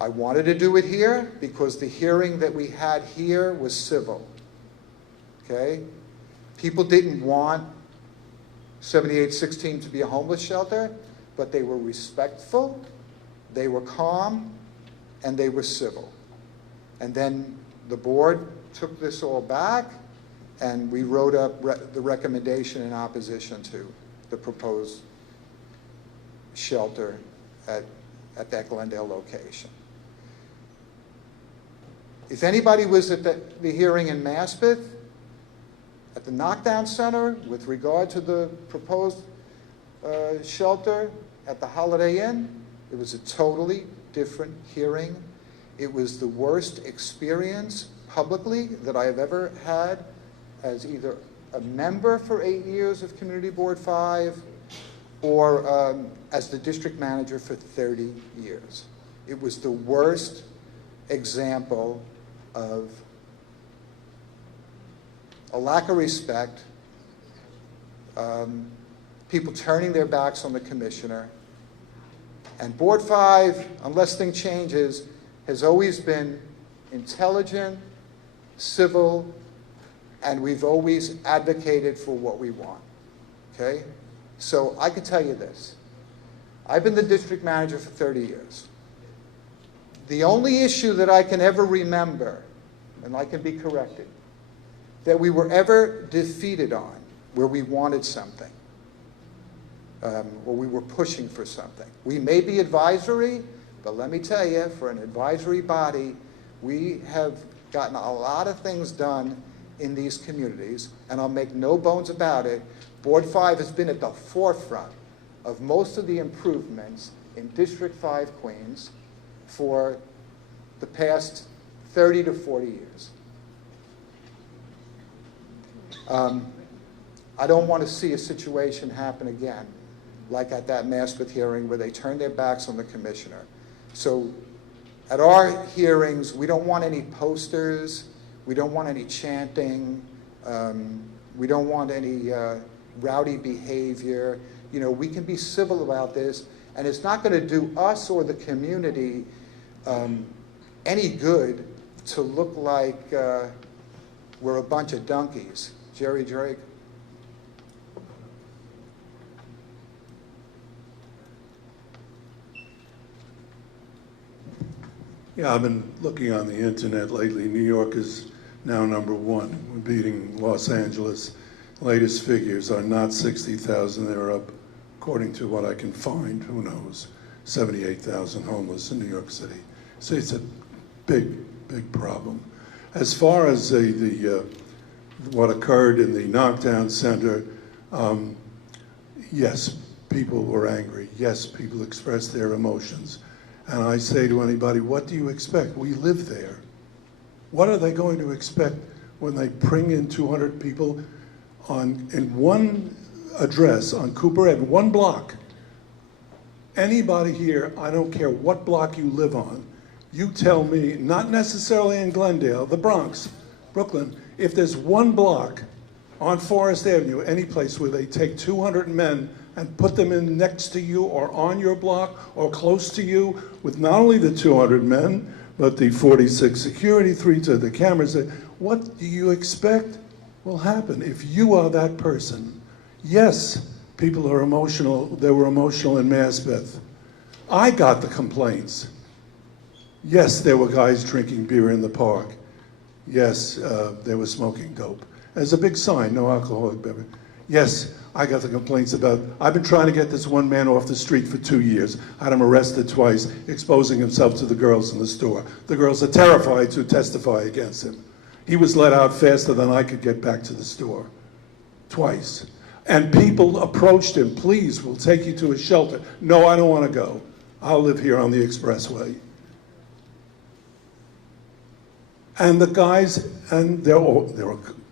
I wanted to do it here because the hearing that we had here was civil, okay? People didn't want 7816 to be a homeless shelter, but they were respectful, they were calm, and they were civil. And then the board took this all back, and we wrote up the recommendation in opposition to the proposed shelter at that Glendale location. If anybody was at the hearing in Maspeth, at the Knockdown Center, with regard to the proposed shelter at the Holiday Inn, it was a totally different hearing. It was the worst experience publicly that I have ever had as either a member for 8 years of Community Board 5 or as the district manager for 30 years. It was the worst example of a lack of respect, people turning their backs on the commissioner. And Board 5, unless things changes, has always been intelligent, civil, and we've always advocated for what we want, okay? So I can tell you this. I've been the district manager for 30 years. The only issue that I can ever remember, and I can be corrected, that we were ever defeated on, where we wanted something, or we were pushing for something. We may be advisory, but let me tell you, for an advisory body, we have gotten a lot of things done in these communities, and I'll make no bones about it. Board 5 has been at the forefront of most of the improvements in District 5 Queens for the past 30 to 40 years. I don't want to see a situation happen again, like at that Maspeth hearing where they turned their backs on the commissioner. So at our hearings, we don't want any posters, we don't want any chanting, we don't want any rowdy behavior. You know, we can be civil about this, and it's not going to do us or the community any good to look like we're a bunch of donkeys. Jerry Drake? Yeah, I've been looking on the internet lately. New York is now #1. We're beating Los Angeles. Latest figures are not 60,000. They're up, according to what I can find, who knows, 78,000 homeless in New York City. So it's a big, big problem. As far as what occurred in the knockdown center, yes, people were angry. Yes, people expressed their emotions. And I say to anybody, what do you expect? We live there. What are they going to expect when they bring in 200 people in one address on Cooper Ave, one block? Anybody here, I don't care what block you live on, you tell me, not necessarily in Glendale, the Bronx, Brooklyn, if there's one block on Forest Avenue, any place where they take 200 men and put them in next to you or on your block or close to you with not only the 200 men, but the 46 security, 3 to the cameras, what do you expect will happen if you are that person? Yes, people are emotional. They were emotional in Maspeth. I got the complaints. Yes, there were guys drinking beer in the park. Yes, they were smoking dope. There's a big sign, no alcoholic beverage. Yes, I got the complaints about, I've been trying to get this one man off the street for 2 years. I had him arrested twice, exposing himself to the girls in the store. The girls are terrified to testify against him. He was let out faster than I could get back to the store. Twice. And people approached him, please, we'll take you to a shelter. No, I don't want to go. I'll live here on the expressway. And the guys, and they're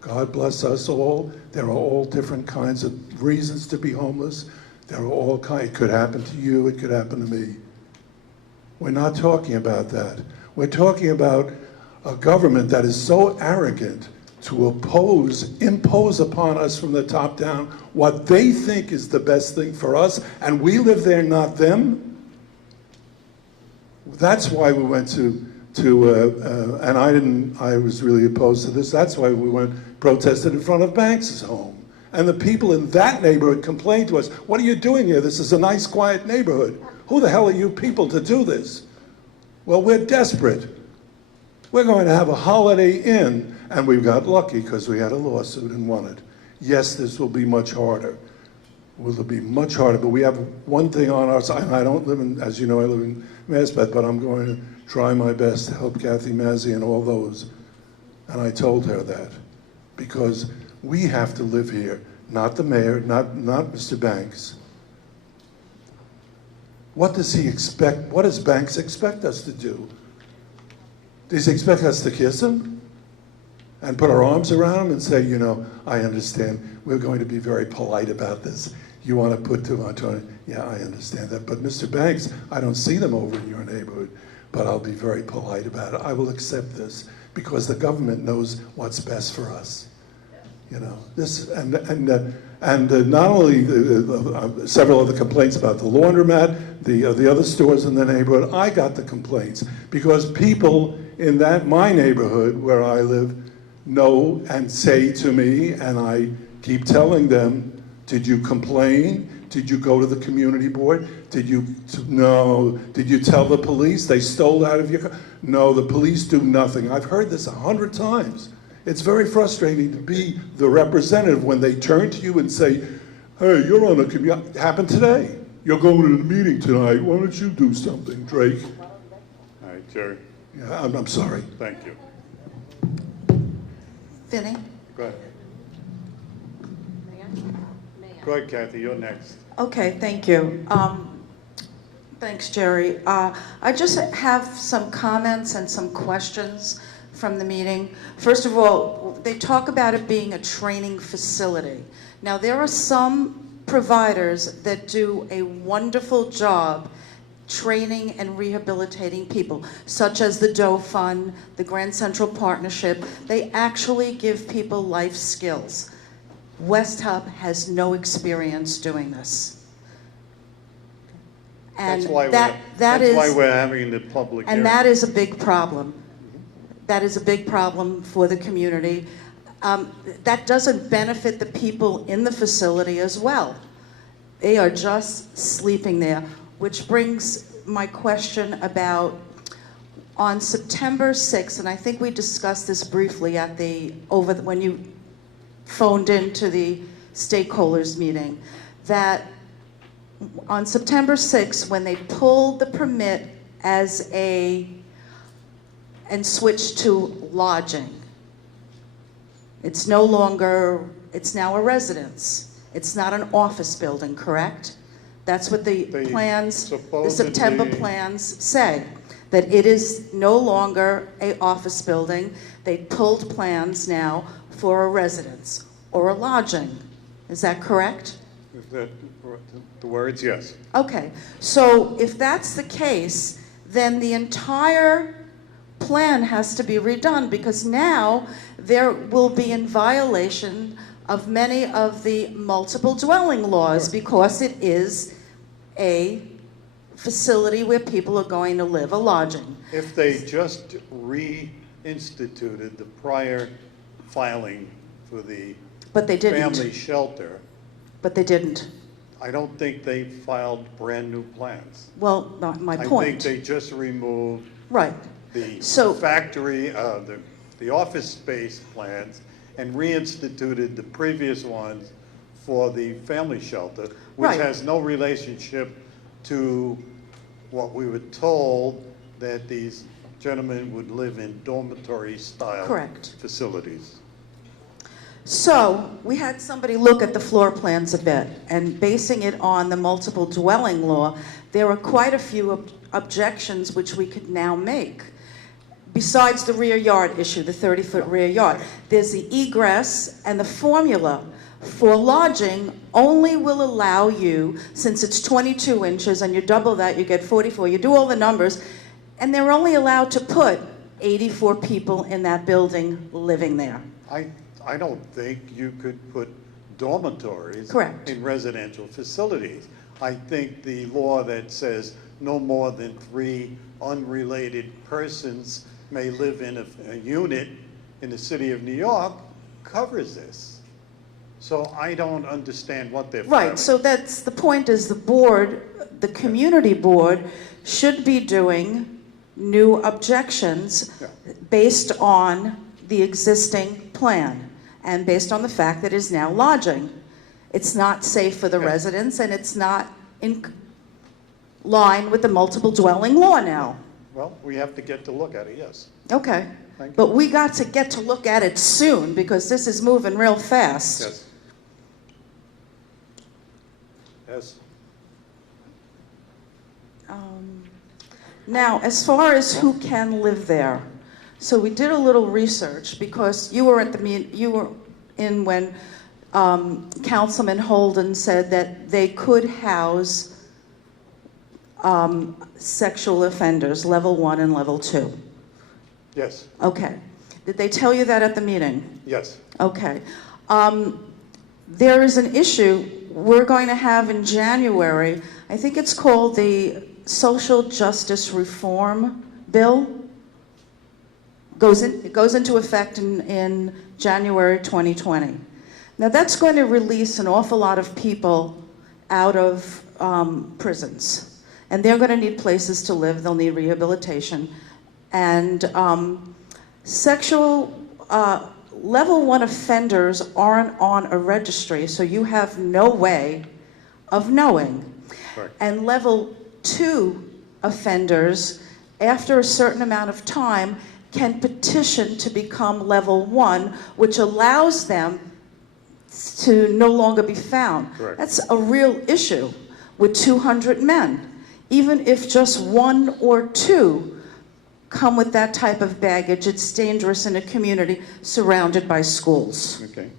God bless us all, there are all different kinds of reasons to be homeless. There are all kinds, it could happen to you, it could happen to me. We're not talking about that. We're talking about a government that is so arrogant to impose upon us from the top down what they think is the best thing for us, and we live there, not them. That's why we went and I was really opposed to this. That's why we protested in front of Banks' home. And the people in that neighborhood complained to us, what are you doing here? This is a nice, quiet neighborhood. Who the hell are you people to do this? Well, we're desperate. We're going to have a Holiday Inn, and we got lucky because we had a lawsuit and won it. Yes, this will be much harder. Will be much harder, but we have one thing on our side. I don't live in, as you know, I live in Maspeth, but I'm going to try my best to help Kathy Mazzy and all those. And I told her that, because we have to live here, not the mayor, not Mr. Banks. What does he expect? What does Banks expect us to do? Does he expect us to kiss him and put our arms around him and say, you know, I understand, we're going to be very polite about this. You want to put 200, yeah, I understand that. But Mr. Banks, I don't see them over in your neighborhood, but I'll be very polite about it. I will accept this because the government knows what's best for us. You know, this, and not only several of the complaints about the laundromat, the other stores in the neighborhood, I got the complaints because people in my neighborhood where I live know and say to me, and I keep telling them, did you complain? Did you go to the community board? No. Did you tell the police they stole out of your car? No, the police do nothing. I've heard this 100 times. It's very frustrating to be the representative when they turn to you and say, hey, you're on a community, happened today. You're going to the meeting tonight. Why don't you do something, Drake? All right, Jerry. Yeah, I'm sorry. Thank you. Vinny? Go ahead. Go ahead, Kathy, you're next. Okay, thank you. Thanks, Jerry. I just have some comments and some questions from the meeting. First of all, they talk about it being a training facility. Now, there are some providers that do a wonderful job training and rehabilitating people, such as the Doe Fund, the Grand Central Partnership. They actually give people life skills. West Hub has no experience doing this. And That's why we're having the public hearing. and that is a big problem. That is a big problem for the community. That doesn't benefit the people in the facility as well. They are just sleeping there, which brings my question about on September 6th, and I think we discussed this briefly at when you phoned into the stakeholders meeting, that on September 6th, when they pulled the permit and switched to lodging, it's now a residence. It's not an office building, correct? That's what the September plans say, that it is no longer an office building. They pulled plans now for a residence or a lodging. Is that correct? The words, yes. Okay, so if that's the case, then the entire plan has to be redone, because now there will be in violation of many of the multiple dwelling laws, because it is a facility where people are going to live, a lodging. If they just reinstituted the prior filing for the But they didn't. family shelter, But they didn't. I don't think they filed brand new plans. Well, not my I point. think they just removed Right. the So- factory, the office space plans, and reinstituted the previous ones for the family shelter, which Right. has no relationship to what we were told, that these gentlemen would live in dormitory-style Correct. facilities. So we had somebody look at the floor plans a bit, and basing it on the multiple dwelling law, there are quite a few objections which we could now make. Besides the rear yard issue, the 30-foot rear yard, there's the egress, and the formula for lodging only will allow you, since it's 22 inches and you double that, you get 44, you do all the numbers, and they're only allowed to put 84 people in that building living there. I don't think you could put dormitories Correct. in residential facilities. I think the law that says no more than 3 unrelated persons may live in a unit in the city of New York covers this. So I don't understand what they're filing. Right, so that's the point, is the board, the community board, should be doing new objections based on the existing plan and based on the fact that it is now lodging. It's not safe for the residents, and it's not in line with the multiple dwelling law now. Well, we have to get to look at it, yes. Okay, Thank you. but we got to get to look at it soon, because this is moving real fast. Yes. Yes. Now, as far as who can live there, so we did a little research, because you were in when Councilman Holden said that they could house sexual offenders, level 1 and level 2. Yes. Okay. Did they tell you that at the meeting? Yes. Okay. There is an issue we're going to have in January. I think it's called the Social Justice Reform Bill. It goes into effect in January 2020. Now that's going to release an awful lot of people out of prisons. And they're going to need places to live, they'll need rehabilitation. And sexual level 1 offenders aren't on a registry, so you have no way of knowing. Correct. And level 2 offenders, after a certain amount of time, can petition to become level 1, which allows them to no longer be found. Correct. That's a real issue with 200 men. Even if just 1 or 2 come with that type of baggage, it's dangerous in a community surrounded by schools. Okay.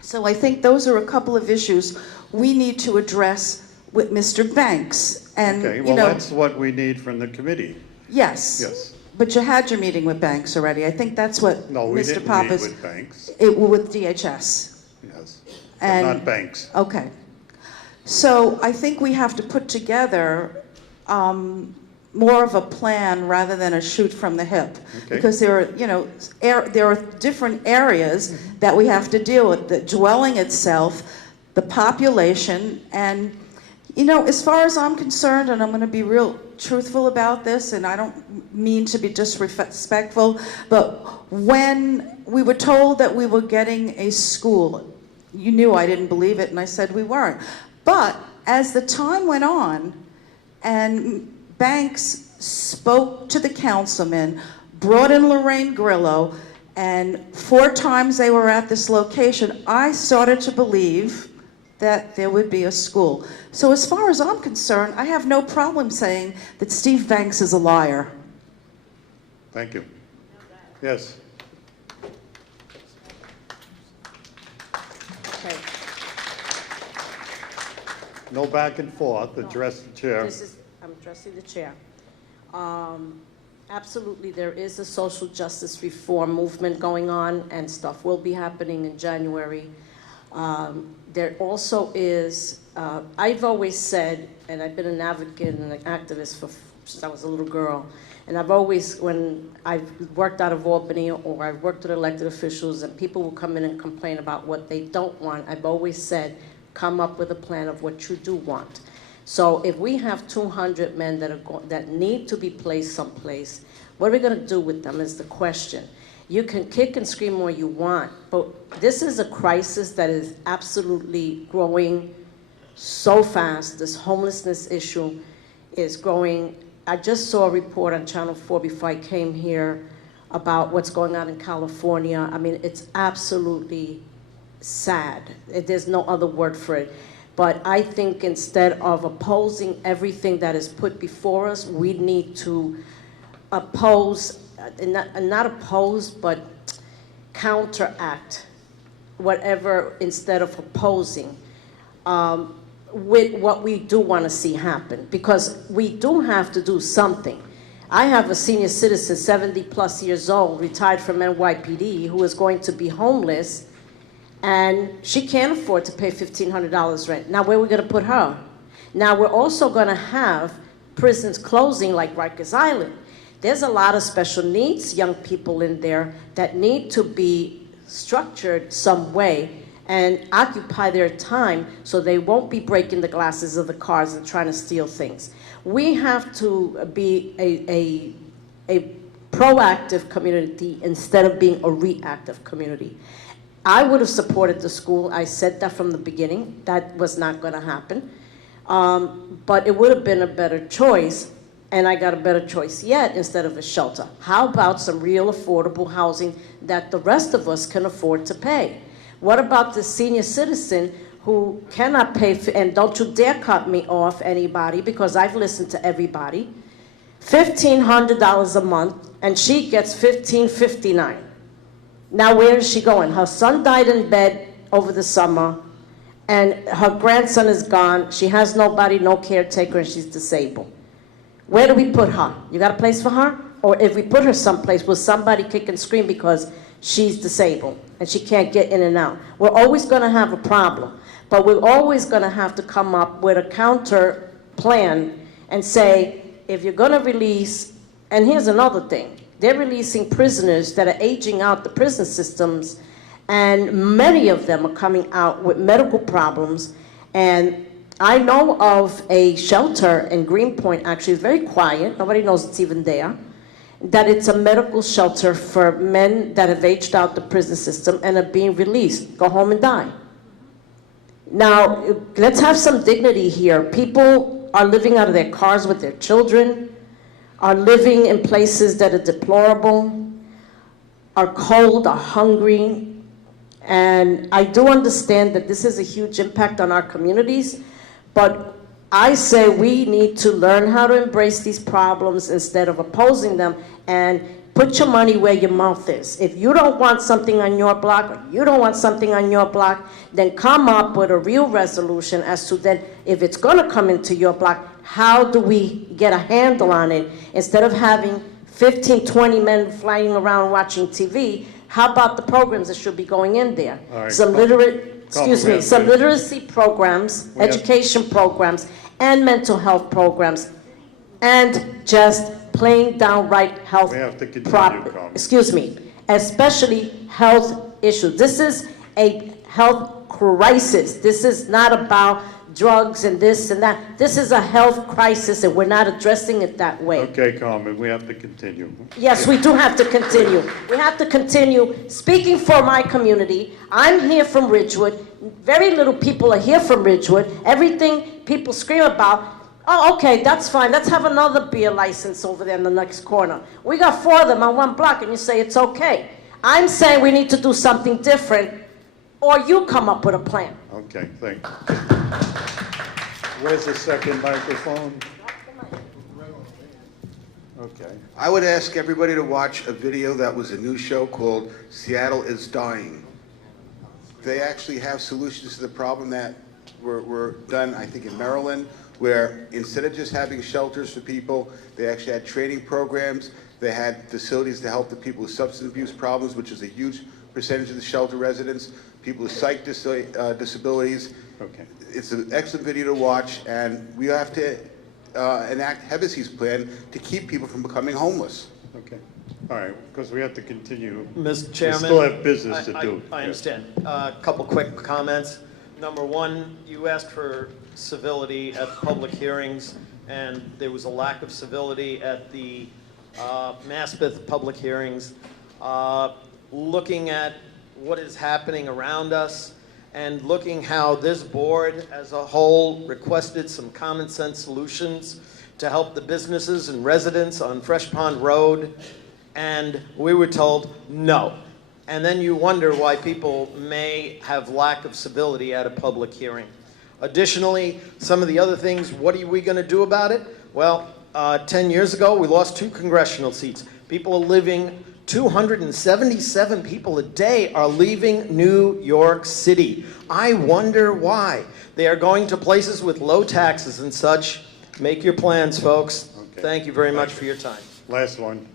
So I think those are a couple of issues we need to address with Mr. Banks. And, Okay, you well, know, that's what we need from the committee. yes. Yes. But you had your meeting with Banks already. I think that's what No, we Mr. didn't meet Papa's. with Banks. With DHS. Yes, but And- not Banks. Okay. So I think we have to put together more of a plan rather than a shoot from the hip. Okay. Because there are, you know, there are different areas that we have to deal with, the dwelling itself, the population, and, you know, as far as I'm concerned, and I'm going to be real truthful about this, and I don't mean to be disrespectful, but when we were told that we were getting a school, you knew I didn't believe it, and I said we weren't. But as the time went on, and Banks spoke to the councilman, brought in Lorraine Grillo, and 4 times they were at this location, I started to believe that there would be a school. So as far as I'm concerned, I have no problem saying that Steve Banks is a liar. Thank you. Yes. Okay. No back and forth, address the chair. I'm addressing the chair. Absolutely, there is a social justice reform movement going on, and stuff will be happening in January. There also is, I've always said, and I've been an advocate and an activist since I was a little girl, and I've always, when I've worked out of Albany or I've worked with elected officials and people will come in and complain about what they don't want, I've always said, come up with a plan of what you do want. So if we have 200 men that need to be placed someplace, what are we going to do with them is the question. You can kick and scream all you want, but this is a crisis that is absolutely growing so fast. This homelessness issue is growing. I just saw a report on Channel 4 before I came here about what's going on in California. I mean, it's absolutely sad. There's no other word for it. But I think instead of opposing everything that is put before us, we need to oppose, not oppose, but counteract whatever, instead of opposing, with what we do want to see happen. Because we do have to do something. I have a senior citizen, 70 plus years old, retired from NYPD, who is going to be homeless, and she can't afford to pay $1,500 rent. Now, where are we going to put her? Now, we're also going to have prisons closing like Rikers Island. There's a lot of special needs young people in there that need to be structured some way and occupy their time so they won't be breaking the glasses of the cars and trying to steal things. We have to be a proactive community instead of being a reactive community. I would have supported the school. I said that from the beginning. That was not going to happen. But it would have been a better choice, and I got a better choice yet instead of a shelter. How about some real affordable housing that the rest of us can afford to pay? What about the senior citizen who cannot pay, and don't you dare cut me off, anybody, because I've listened to everybody, $1,500 a month, and she gets $1,559. Now, where is she going? Her son died in bed over the summer, and her grandson is gone. She has nobody, no caretaker, and she's disabled. Where do we put her? You got a place for her? Or if we put her someplace, will somebody kick and scream because she's disabled and she can't get in and out? We're always going to have a problem, but we're always going to have to come up with a counter plan and say, if you're going to release, and here's another thing, they're releasing prisoners that are aging out the prison systems, and many of them are coming out with medical problems, and I know of a shelter in Greenpoint, actually, it's very quiet, nobody knows it's even there, that it's a medical shelter for men that have aged out the prison system and are being released, go home and die. Now, let's have some dignity here. People are living out of their cars with their children, are living in places that are deplorable, are cold, are hungry, and I do understand that this has a huge impact on our communities, but I say we need to learn how to embrace these problems instead of opposing them, and put your money where your mouth is. If you don't want something on your block, or you don't want something on your block, then come up with a real resolution as to then, if it's gonna come into your block, how do we get a handle on it? Instead of having 15, 20 men flying around watching TV, how about the programs that should be going in there? All right, Some some literacy programs, education programs, and mental health programs, and just plain downright health especially health issues. This is a health crisis. This is not about drugs and this and that. This is a health crisis, and we're not addressing it that way. Okay, Carmen, we have to continue. Yes, we do have to continue. We have to continue. Speaking for my community, I'm here from Ridgewood. Very little people are here from Ridgewood. Everything people scream about, oh, okay, that's fine. Let's have another beer license over there in the next corner. We got 4 of them on 1 block, and you say it's okay. I'm saying we need to do something different, or you come up with a plan. Okay, thank you. Where's the second microphone? Okay. I would ask everybody to watch a video that was a new show called Seattle is Dying. They actually have solutions to the problem that were done, I think, in Maryland, where instead of just having shelters for people, they actually had training programs. They had facilities to help the people with substance abuse problems, which is a huge percentage of the shelter residents, people with psych disabilities. Okay. It's an excellent video to watch, and we have to enact Hevesey's plan to keep people from becoming homeless. Okay. All right, because we have to continue. Mr. Chairman. We still have business to do. I understand. A couple quick comments. Number one, you asked for civility at public hearings, and there was a lack of civility at the Maspeth public hearings. Looking at what is happening around us and looking how this board as a whole requested some common sense solutions to help the businesses and residents on Fresh Pond Road, and we were told no. And then you wonder why people may have lack of civility at a public hearing. Additionally, some of the other things, what are we going to do about it? Well, 10 years ago, we lost 2 congressional seats. People are living, 277 people a day are leaving New York City. I wonder why. They are going to places with low taxes and such. Make your plans, folks. Okay. Thank you very much for your time. Last one.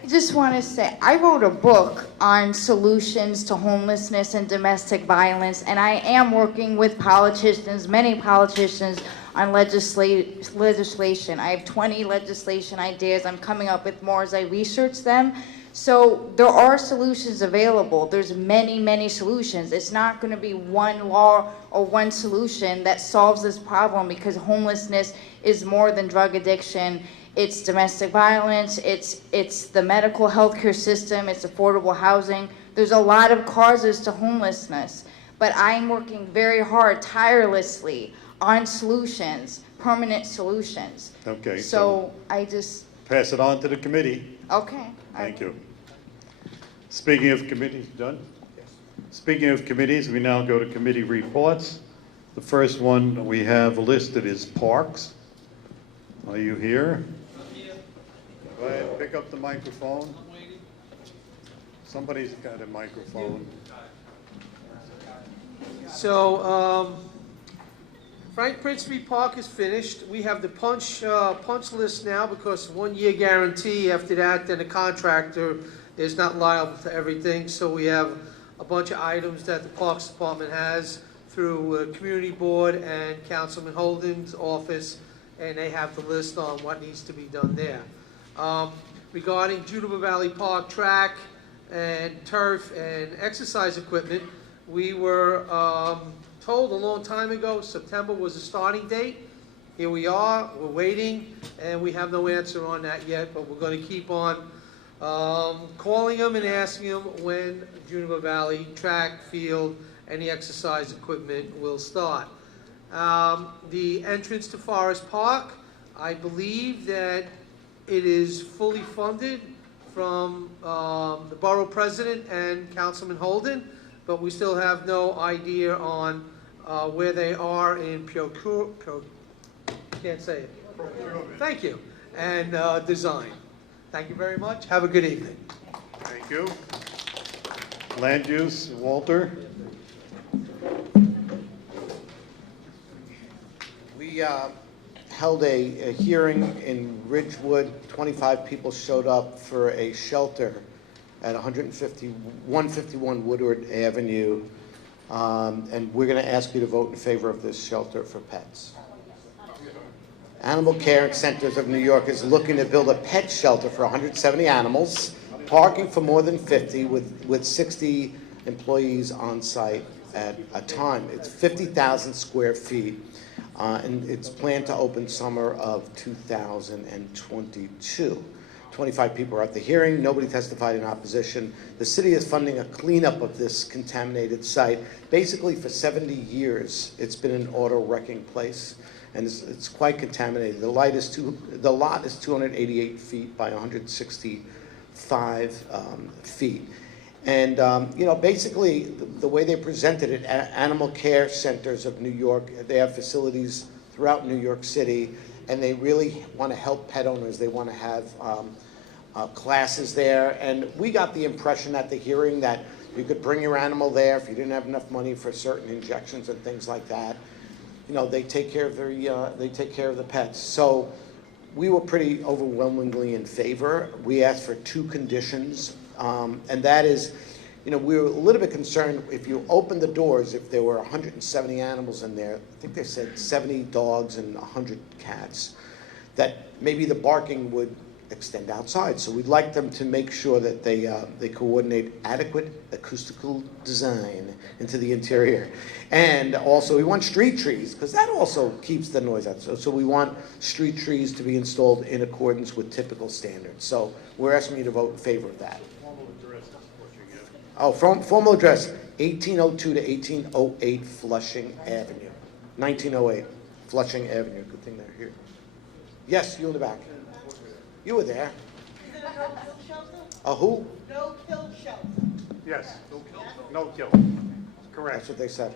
I just want to say, I wrote a book on solutions to homelessness and domestic violence, and I am working with politicians, many politicians, on legislation. I have 20 legislation ideas. I'm coming up with more as I research them. So there are solutions available. There's many, many solutions. It's not going to be one law or one solution that solves this problem, because homelessness is more than drug addiction. It's domestic violence, it's the medical healthcare system, it's affordable housing. There's a lot of causes to homelessness, but I'm working very hard, tirelessly, on solutions, permanent solutions. Okay. So I just... Pass it on to the committee. Okay. Thank you. Speaking of committees, done? Yes. Speaking of committees, we now go to committee reports. The first one we have listed is Parks. Are you here? Go ahead, pick up the microphone. Somebody's got a microphone. So, Frank Princeby Park is finished. We have the punch list now, because 1 year guarantee. After that, then the contractor is not liable to everything. So we have a bunch of items that the Parks Department has through Community Board and Councilman Holden's office, and they have the list on what needs to be done there. Regarding Juniper Valley Park track and turf and exercise equipment, we were told a long time ago, September was the starting date. Here we are, we're waiting, and we have no answer on that yet, but we're going to keep on calling them and asking them when Juniper Valley track, field, any exercise equipment will start. The entrance to Forest Park, I believe that it is fully funded from the borough president and Councilman Holden, but we still have no idea on where they are in can't say it. Thank you. And design. Thank you very much. Have a good evening. Thank you. Land use, Walter? We held a hearing in Ridgewood. 25 people showed up for a shelter at 151 Woodward Avenue. And we're going to ask you to vote in favor of this shelter for pets. Animal Care Centers of New York is looking to build a pet shelter for 170 animals, parking for more than 50 with 60 employees on site at a time. It's 50,000 square feet, and it's planned to open summer of 2022. 25 people are at the hearing. Nobody testified in opposition. The city is funding a cleanup of this contaminated site. Basically, for 70 years, it's been an auto wrecking place, and it's quite contaminated. The lot is 288 feet by 165 feet. And, basically, the way they presented it, Animal Care Centers of New York, they have facilities throughout New York City, and they really want to help pet owners. They want to have classes there. And we got the impression at the hearing that you could bring your animal there if you didn't have enough money for certain injections and things like that. They take care of the pets. So we were pretty overwhelmingly in favor. We asked for 2 conditions, and that is, we were a little bit concerned if you open the doors, if there were 170 animals in there, I think they said 70 dogs and 100 cats, that maybe the barking would extend outside. So we'd like them to make sure that they coordinate adequate acoustical design into the interior. And also we want street trees, because that also keeps the noise out. So we want street trees to be installed in accordance with typical standards. So we're asking you to vote in favor of that. Formal address, 1802 to 1808 Flushing Avenue. 1908 Flushing Avenue. Good thing they're here. Yes, you in the back. You were there. A who? No kill shelter. Yes. No kill. Correct. That's what they said.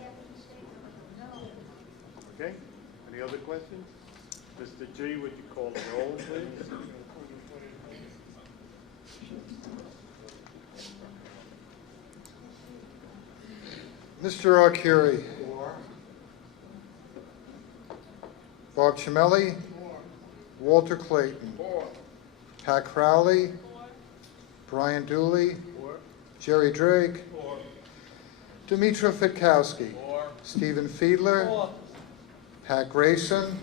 Okay. Any other questions? Mr. G, would you call the roll, please? Mr. Arcuri. Bob Chimelli. Walter Clayton. Pat Crowley. Brian Dooley. Jerry Drake. Demetra Fitkowski. Stephen Fiedler. Pat Grayson.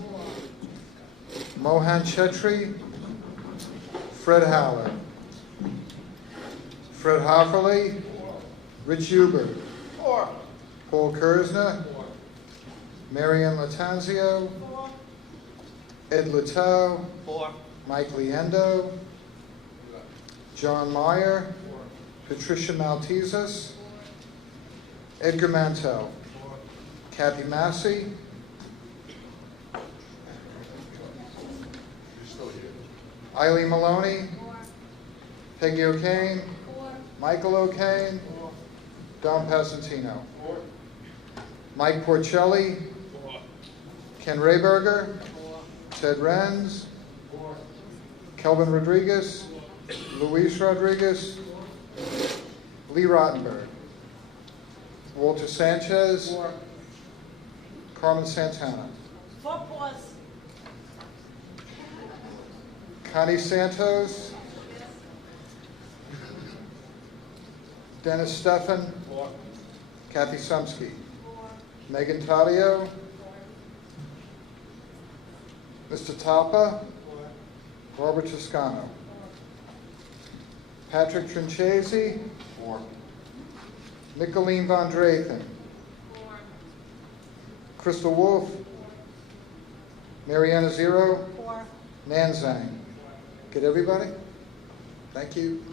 Mohan Chetri. Fred Howard. Fred Hofferly. Rich Huber. Paul Kersner. Marianne Latanzio. Ed Littau. Mike Liendo. John Meyer. Patricia Maltesas. Edgar Mantell. Kathy Massey. Eileen Maloney. Peggy O'Kane. Michael O'Kane. Don Pasentino. Mike Porcelli. Ken Rayberger. Ted Renz. Kelvin Rodriguez. Luis Rodriguez. Lee Rottenberg. Walter Sanchez. Carmen Santana. Connie Santos. Dennis Steffen. Kathy Sumsky. Megan Taddeo. Mr. Tapa. Barbara Toscano. Patrick Trinchesi. Nicolene Von Drathen. Crystal Wolf. Mariana Zero. 4. Nan Zhang. Get everybody? Thank you.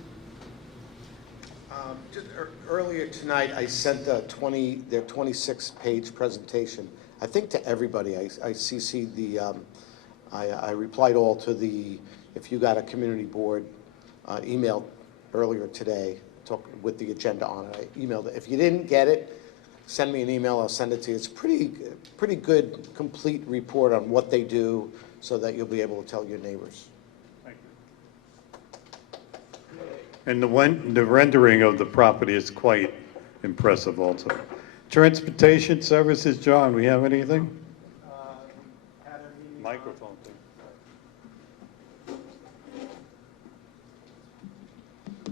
Just earlier tonight, I sent their 26-page presentation. I think to everybody. I CC'd I replied all to the, if you got a community board email earlier today, with the agenda on it. I emailed it. If you didn't get it, send me an email. I'll send it to you. It's pretty good, complete report on what they do, so that you'll be able to tell your neighbors. And the rendering of the property is quite impressive also. Transportation services, John, we have anything? Microphone, please.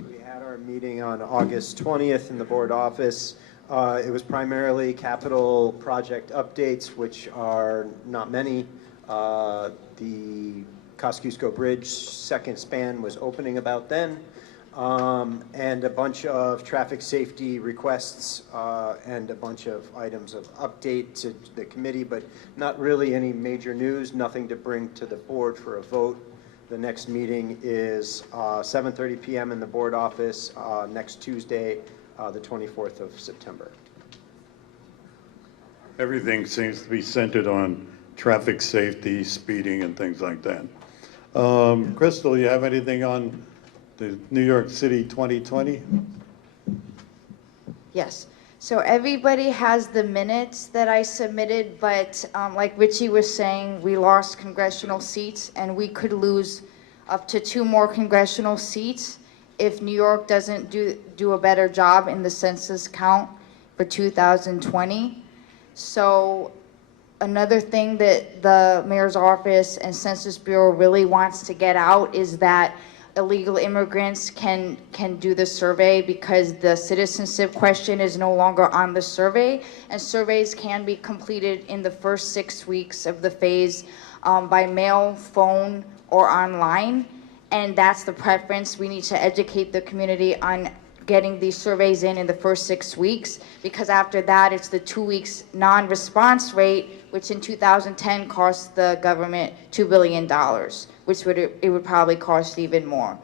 We had our meeting on August 20th in the board office. It was primarily capital project updates, which are not many. The Kosciuszko Bridge second span was opening about then. And a bunch of traffic safety requests and a bunch of items of update to the committee, but not really any major news, nothing to bring to the board for a vote. The next meeting is 7:30 p.m. in the board office next Tuesday, the 24th of September. Everything seems to be centered on traffic safety, speeding, and things like that. Crystal, you have anything on the New York City 2020? Yes. So everybody has the minutes that I submitted, but like Richie was saying, we lost congressional seats, and we could lose up to 2 more congressional seats if New York doesn't do a better job in the census count for 2020. So another thing that the mayor's office and Census Bureau really wants to get out is that illegal immigrants can do the survey, because the citizenship question is no longer on the survey, and surveys can be completed in the first 6 weeks of the phase by mail, phone, or online, and that's the preference. We need to educate the community on getting these surveys in the first 6 weeks, because after that it's the 2 weeks non-response rate, which in 2010 cost the government $2 billion, which it would probably cost even more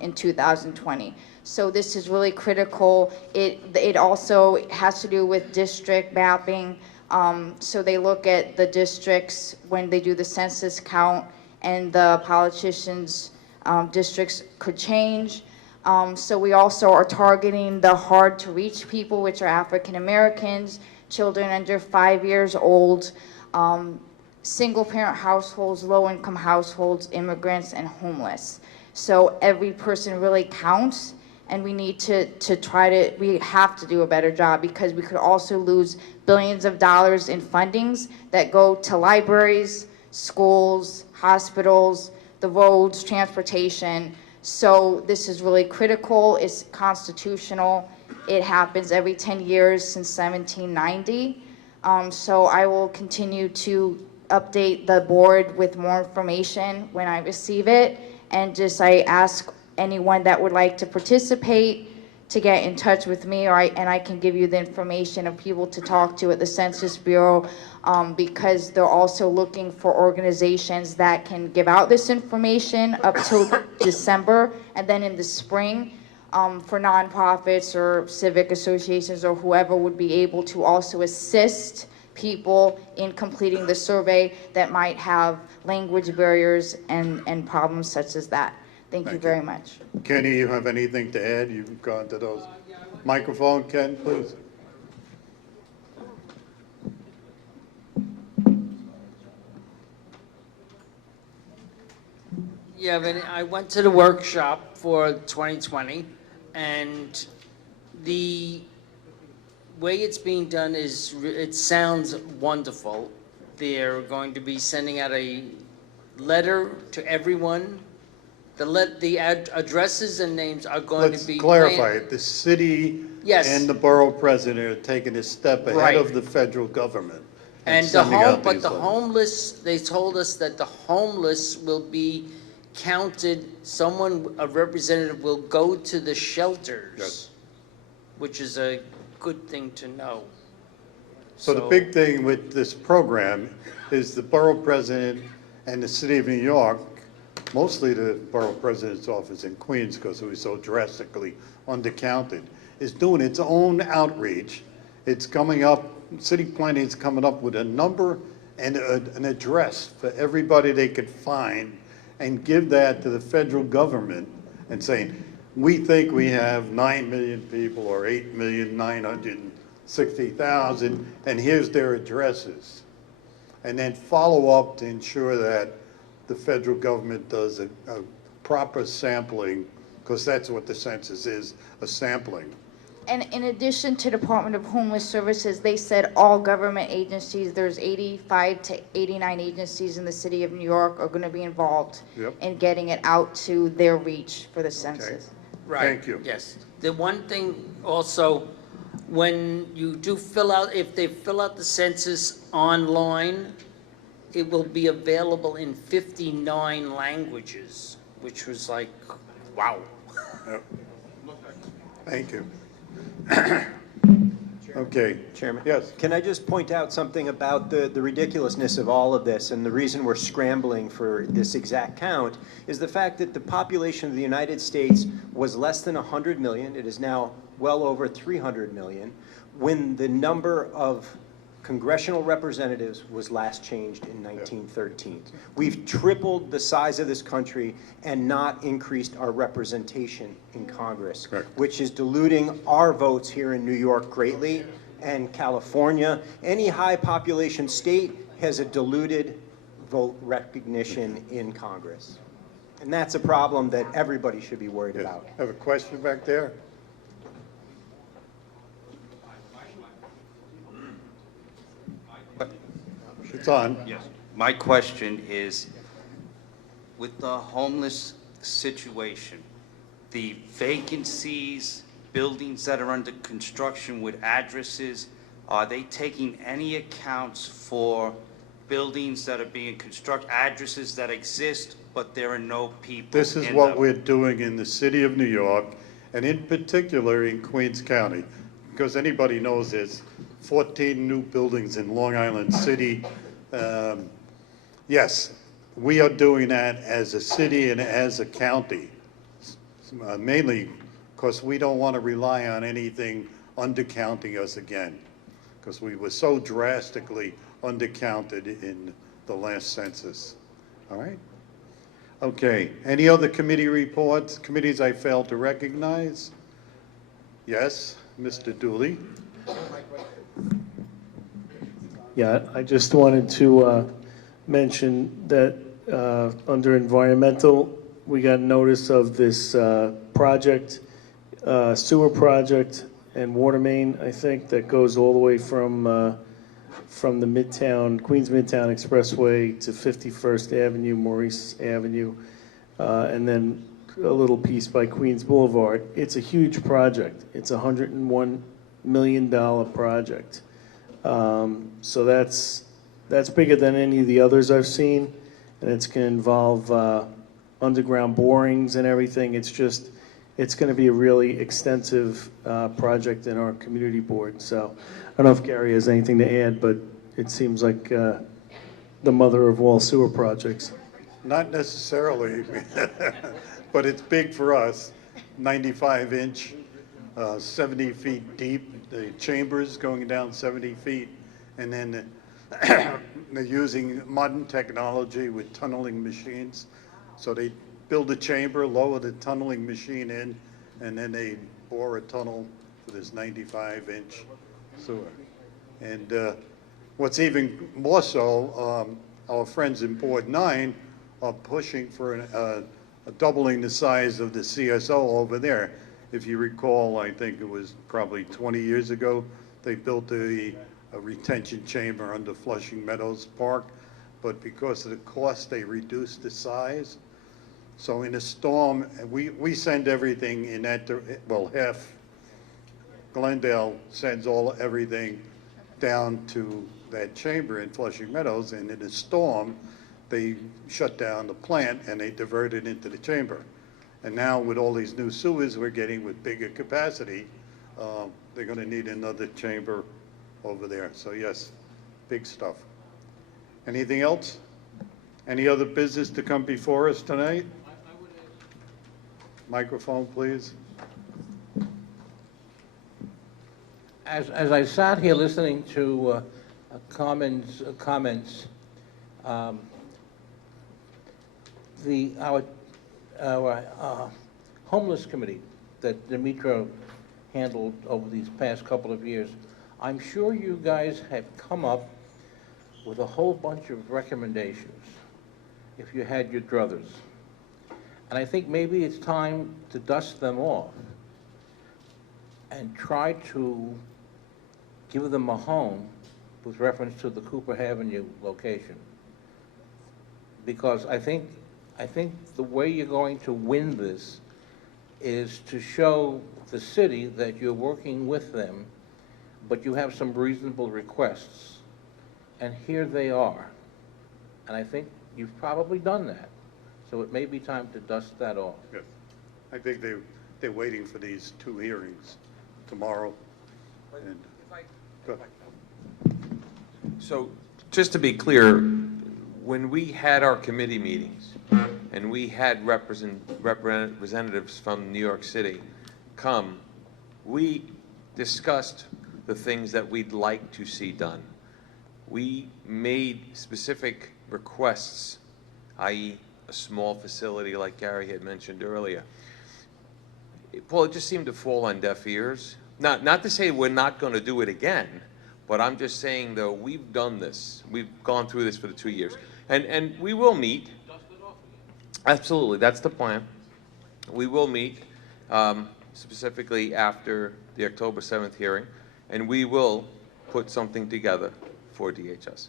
in 2020. So this is really critical. It also has to do with district mapping. So they look at the districts when they do the census count, and the politicians' districts could change. So we also are targeting the hard-to-reach people, which are African Americans, children under 5 years old, single-parent households, low-income households, immigrants, and homeless. So every person really counts, and we need to we have to do a better job, because we could also lose billions of dollars in fundings that go to libraries, schools, hospitals, the roads, transportation. So this is really critical. It's constitutional. It happens every 10 years since 1790. So I will continue to update the board with more information when I receive it. And I ask anyone that would like to participate to get in touch with me, and I can give you the information of people to talk to at the Census Bureau, because they're also looking for organizations that can give out this information up till December, and then in the spring, for nonprofits or civic associations or whoever would be able to also assist people in completing the survey that might have language barriers and problems such as that. Thank you very much. Kenny, you have anything to add? You've gone to those. Microphone, Ken, please. Yeah, but I went to the workshop for 2020, and the way it's being done it sounds wonderful. They're going to be sending out a letter to everyone. The addresses and names are going to be... Let's clarify it. The city and the borough president are taking a step ahead of the federal government. And the homeless, they told us that the homeless will be counted. A representative will go to the shelters, which is a good thing to know. So the big thing with this program is the borough president and the city of New York, mostly the borough president's office in Queens because it was so drastically undercounted, is doing its own outreach. It's coming up, city planning is coming up with a number and an address for everybody they could find and give that to the federal government and saying, we think we have 9 million people or 8,960,000 and here's their addresses. And then follow up to ensure that the federal government does a proper sampling, because that's what the census is, a sampling. And in addition to Department of Homeless Services, they said all government agencies, there's 85 to 89 agencies in the city of New York are going to be involved in getting it out to their reach for the census. Right. Thank you. Yes. The one thing also, when you do fill out, if they fill out the census online, it will be available in 59 languages, which was like, wow. Yep. Thank you. Okay. Chairman? Yes. Can I just point out something about the ridiculousness of all of this, and the reason we're scrambling for this exact count is the fact that the population of the United States was less than 100 million. It is now well over 300 million, when the number of congressional representatives was last changed in 1913. We've tripled the size of this country and not increased our representation in Congress, which is diluting our votes here in New York greatly, and California. Any high population state has a diluted vote recognition in Congress. And that's a problem that everybody should be worried about. Have a question back there? It's on. Yes. My question is, with the homeless situation, the vacancies, buildings that are under construction with addresses, are they taking any accounts for buildings that are being constructed, addresses that exist, but there are no people? This is what we're doing in the city of New York, and in particular in Queens County, because anybody knows there's 14 new buildings in Long Island City. Yes, we are doing that as a city and as a county, mainly because we don't want to rely on anything undercounting us again, because we were so drastically undercounted in the last census. All right? Okay, any other committee reports, committees I failed to recognize? Yes, Mr. Dooley. Yeah, I just wanted to mention that under environmental, we got notice of this project, sewer project and water main, I think, that goes all the way from the Midtown, Queens Midtown Expressway to 51st Avenue, Maurice Avenue, and then a little piece by Queens Boulevard. It's a huge project. It's a $101 million project. So that's bigger than any of the others I've seen, and it's going to involve underground borings and everything. It's going to be a really extensive project in our community board. So I don't know if Gary has anything to add, but it seems like the mother of all sewer projects. Not necessarily, but it's big for us. 95-inch, 70 feet deep. The chambers going down 70 feet, and then they're using modern technology with tunneling machines. So they build a chamber, lower the tunneling machine in, and then they bore a tunnel for this 95-inch sewer. And what's even more so, our friends in Board 9 are pushing for a doubling the size of the CSO over there. If you recall, I think it was probably 20 years ago, they built a retention chamber under Flushing Meadows Park, but because of the cost, they reduced the size. So in a storm, we send everything in that, well, half, Glendale sends everything down to that chamber in Flushing Meadows, and in a storm, they shut down the plant and they divert it into the chamber. And now with all these new sewers we're getting with bigger capacity, they're going to need another chamber over there. So yes, big stuff. Anything else? Any other business to come before us tonight? Microphone, please. As I sat here listening to comments, our homeless committee that Demetra handled over these past couple of years, I'm sure you guys have come up with a whole bunch of recommendations if you had your druthers. And I think maybe it's time to dust them off and try to give them a home with reference to the Cooper Avenue location. Because I think the way you're going to win this is to show the city that you're working with them, but you have some reasonable requests. And here they are. And I think you've probably done that. So it may be time to dust that off. Yes. I think they're waiting for these 2 hearings tomorrow. And go ahead. So, just to be clear, when we had our committee meetings and we had representatives from New York City come, we discussed the things that we'd like to see done. We made specific requests, i.e. a small facility like Gary had mentioned earlier. Paul, it just seemed to fall on deaf ears. Not to say we're not going to do it again, but I'm just saying, though, we've done this. We've gone through this for the 2 years. And we will meet. Absolutely, that's the plan. We will meet specifically after the October 7th hearing, and we will put something together for DHS.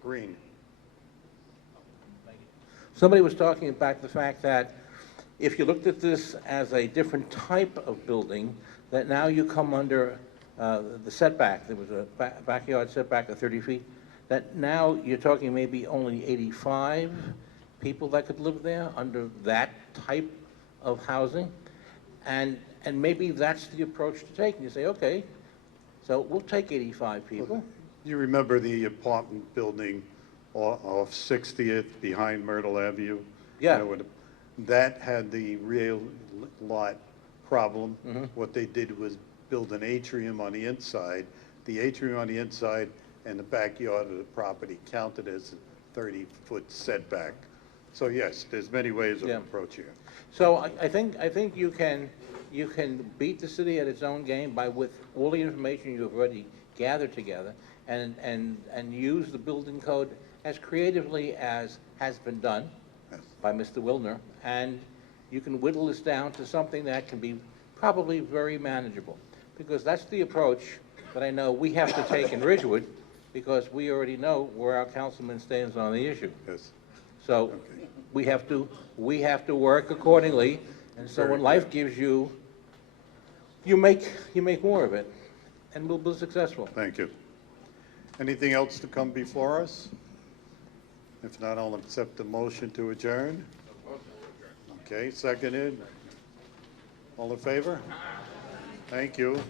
Green. Somebody was talking about the fact that if you looked at this as a different type of building, that now you come under the setback. There was a backyard setback of 30 feet. That now you're talking maybe only 85 people that could live there under that type of housing. And maybe that's the approach to take. And you say, okay, so we'll take 85 people. You remember the apartment building off 60th behind Myrtle Avenue? Yeah. You know, that had the real lot problem. Mm-hmm. What they did was build an atrium on the inside. The atrium on the inside and the backyard of the property counted as a 30-foot setback. So yes, there's many ways of approaching it. So I think you can beat the city at its own game by with all the information you've already gathered together and use the building code as creatively as has been done by Mr. Wilner, and you can whittle this down to something that can be probably very manageable, because that's the approach that I know we have to take in Ridgewood, because we already know where our councilman stands on the issue. Yes. So okay. we have to work accordingly, and so when life gives you make more of it, and we'll be successful. Thank you. Anything else to come before us? If not, I'll accept the motion to adjourn. Okay, seconded. All in favor? Thank you.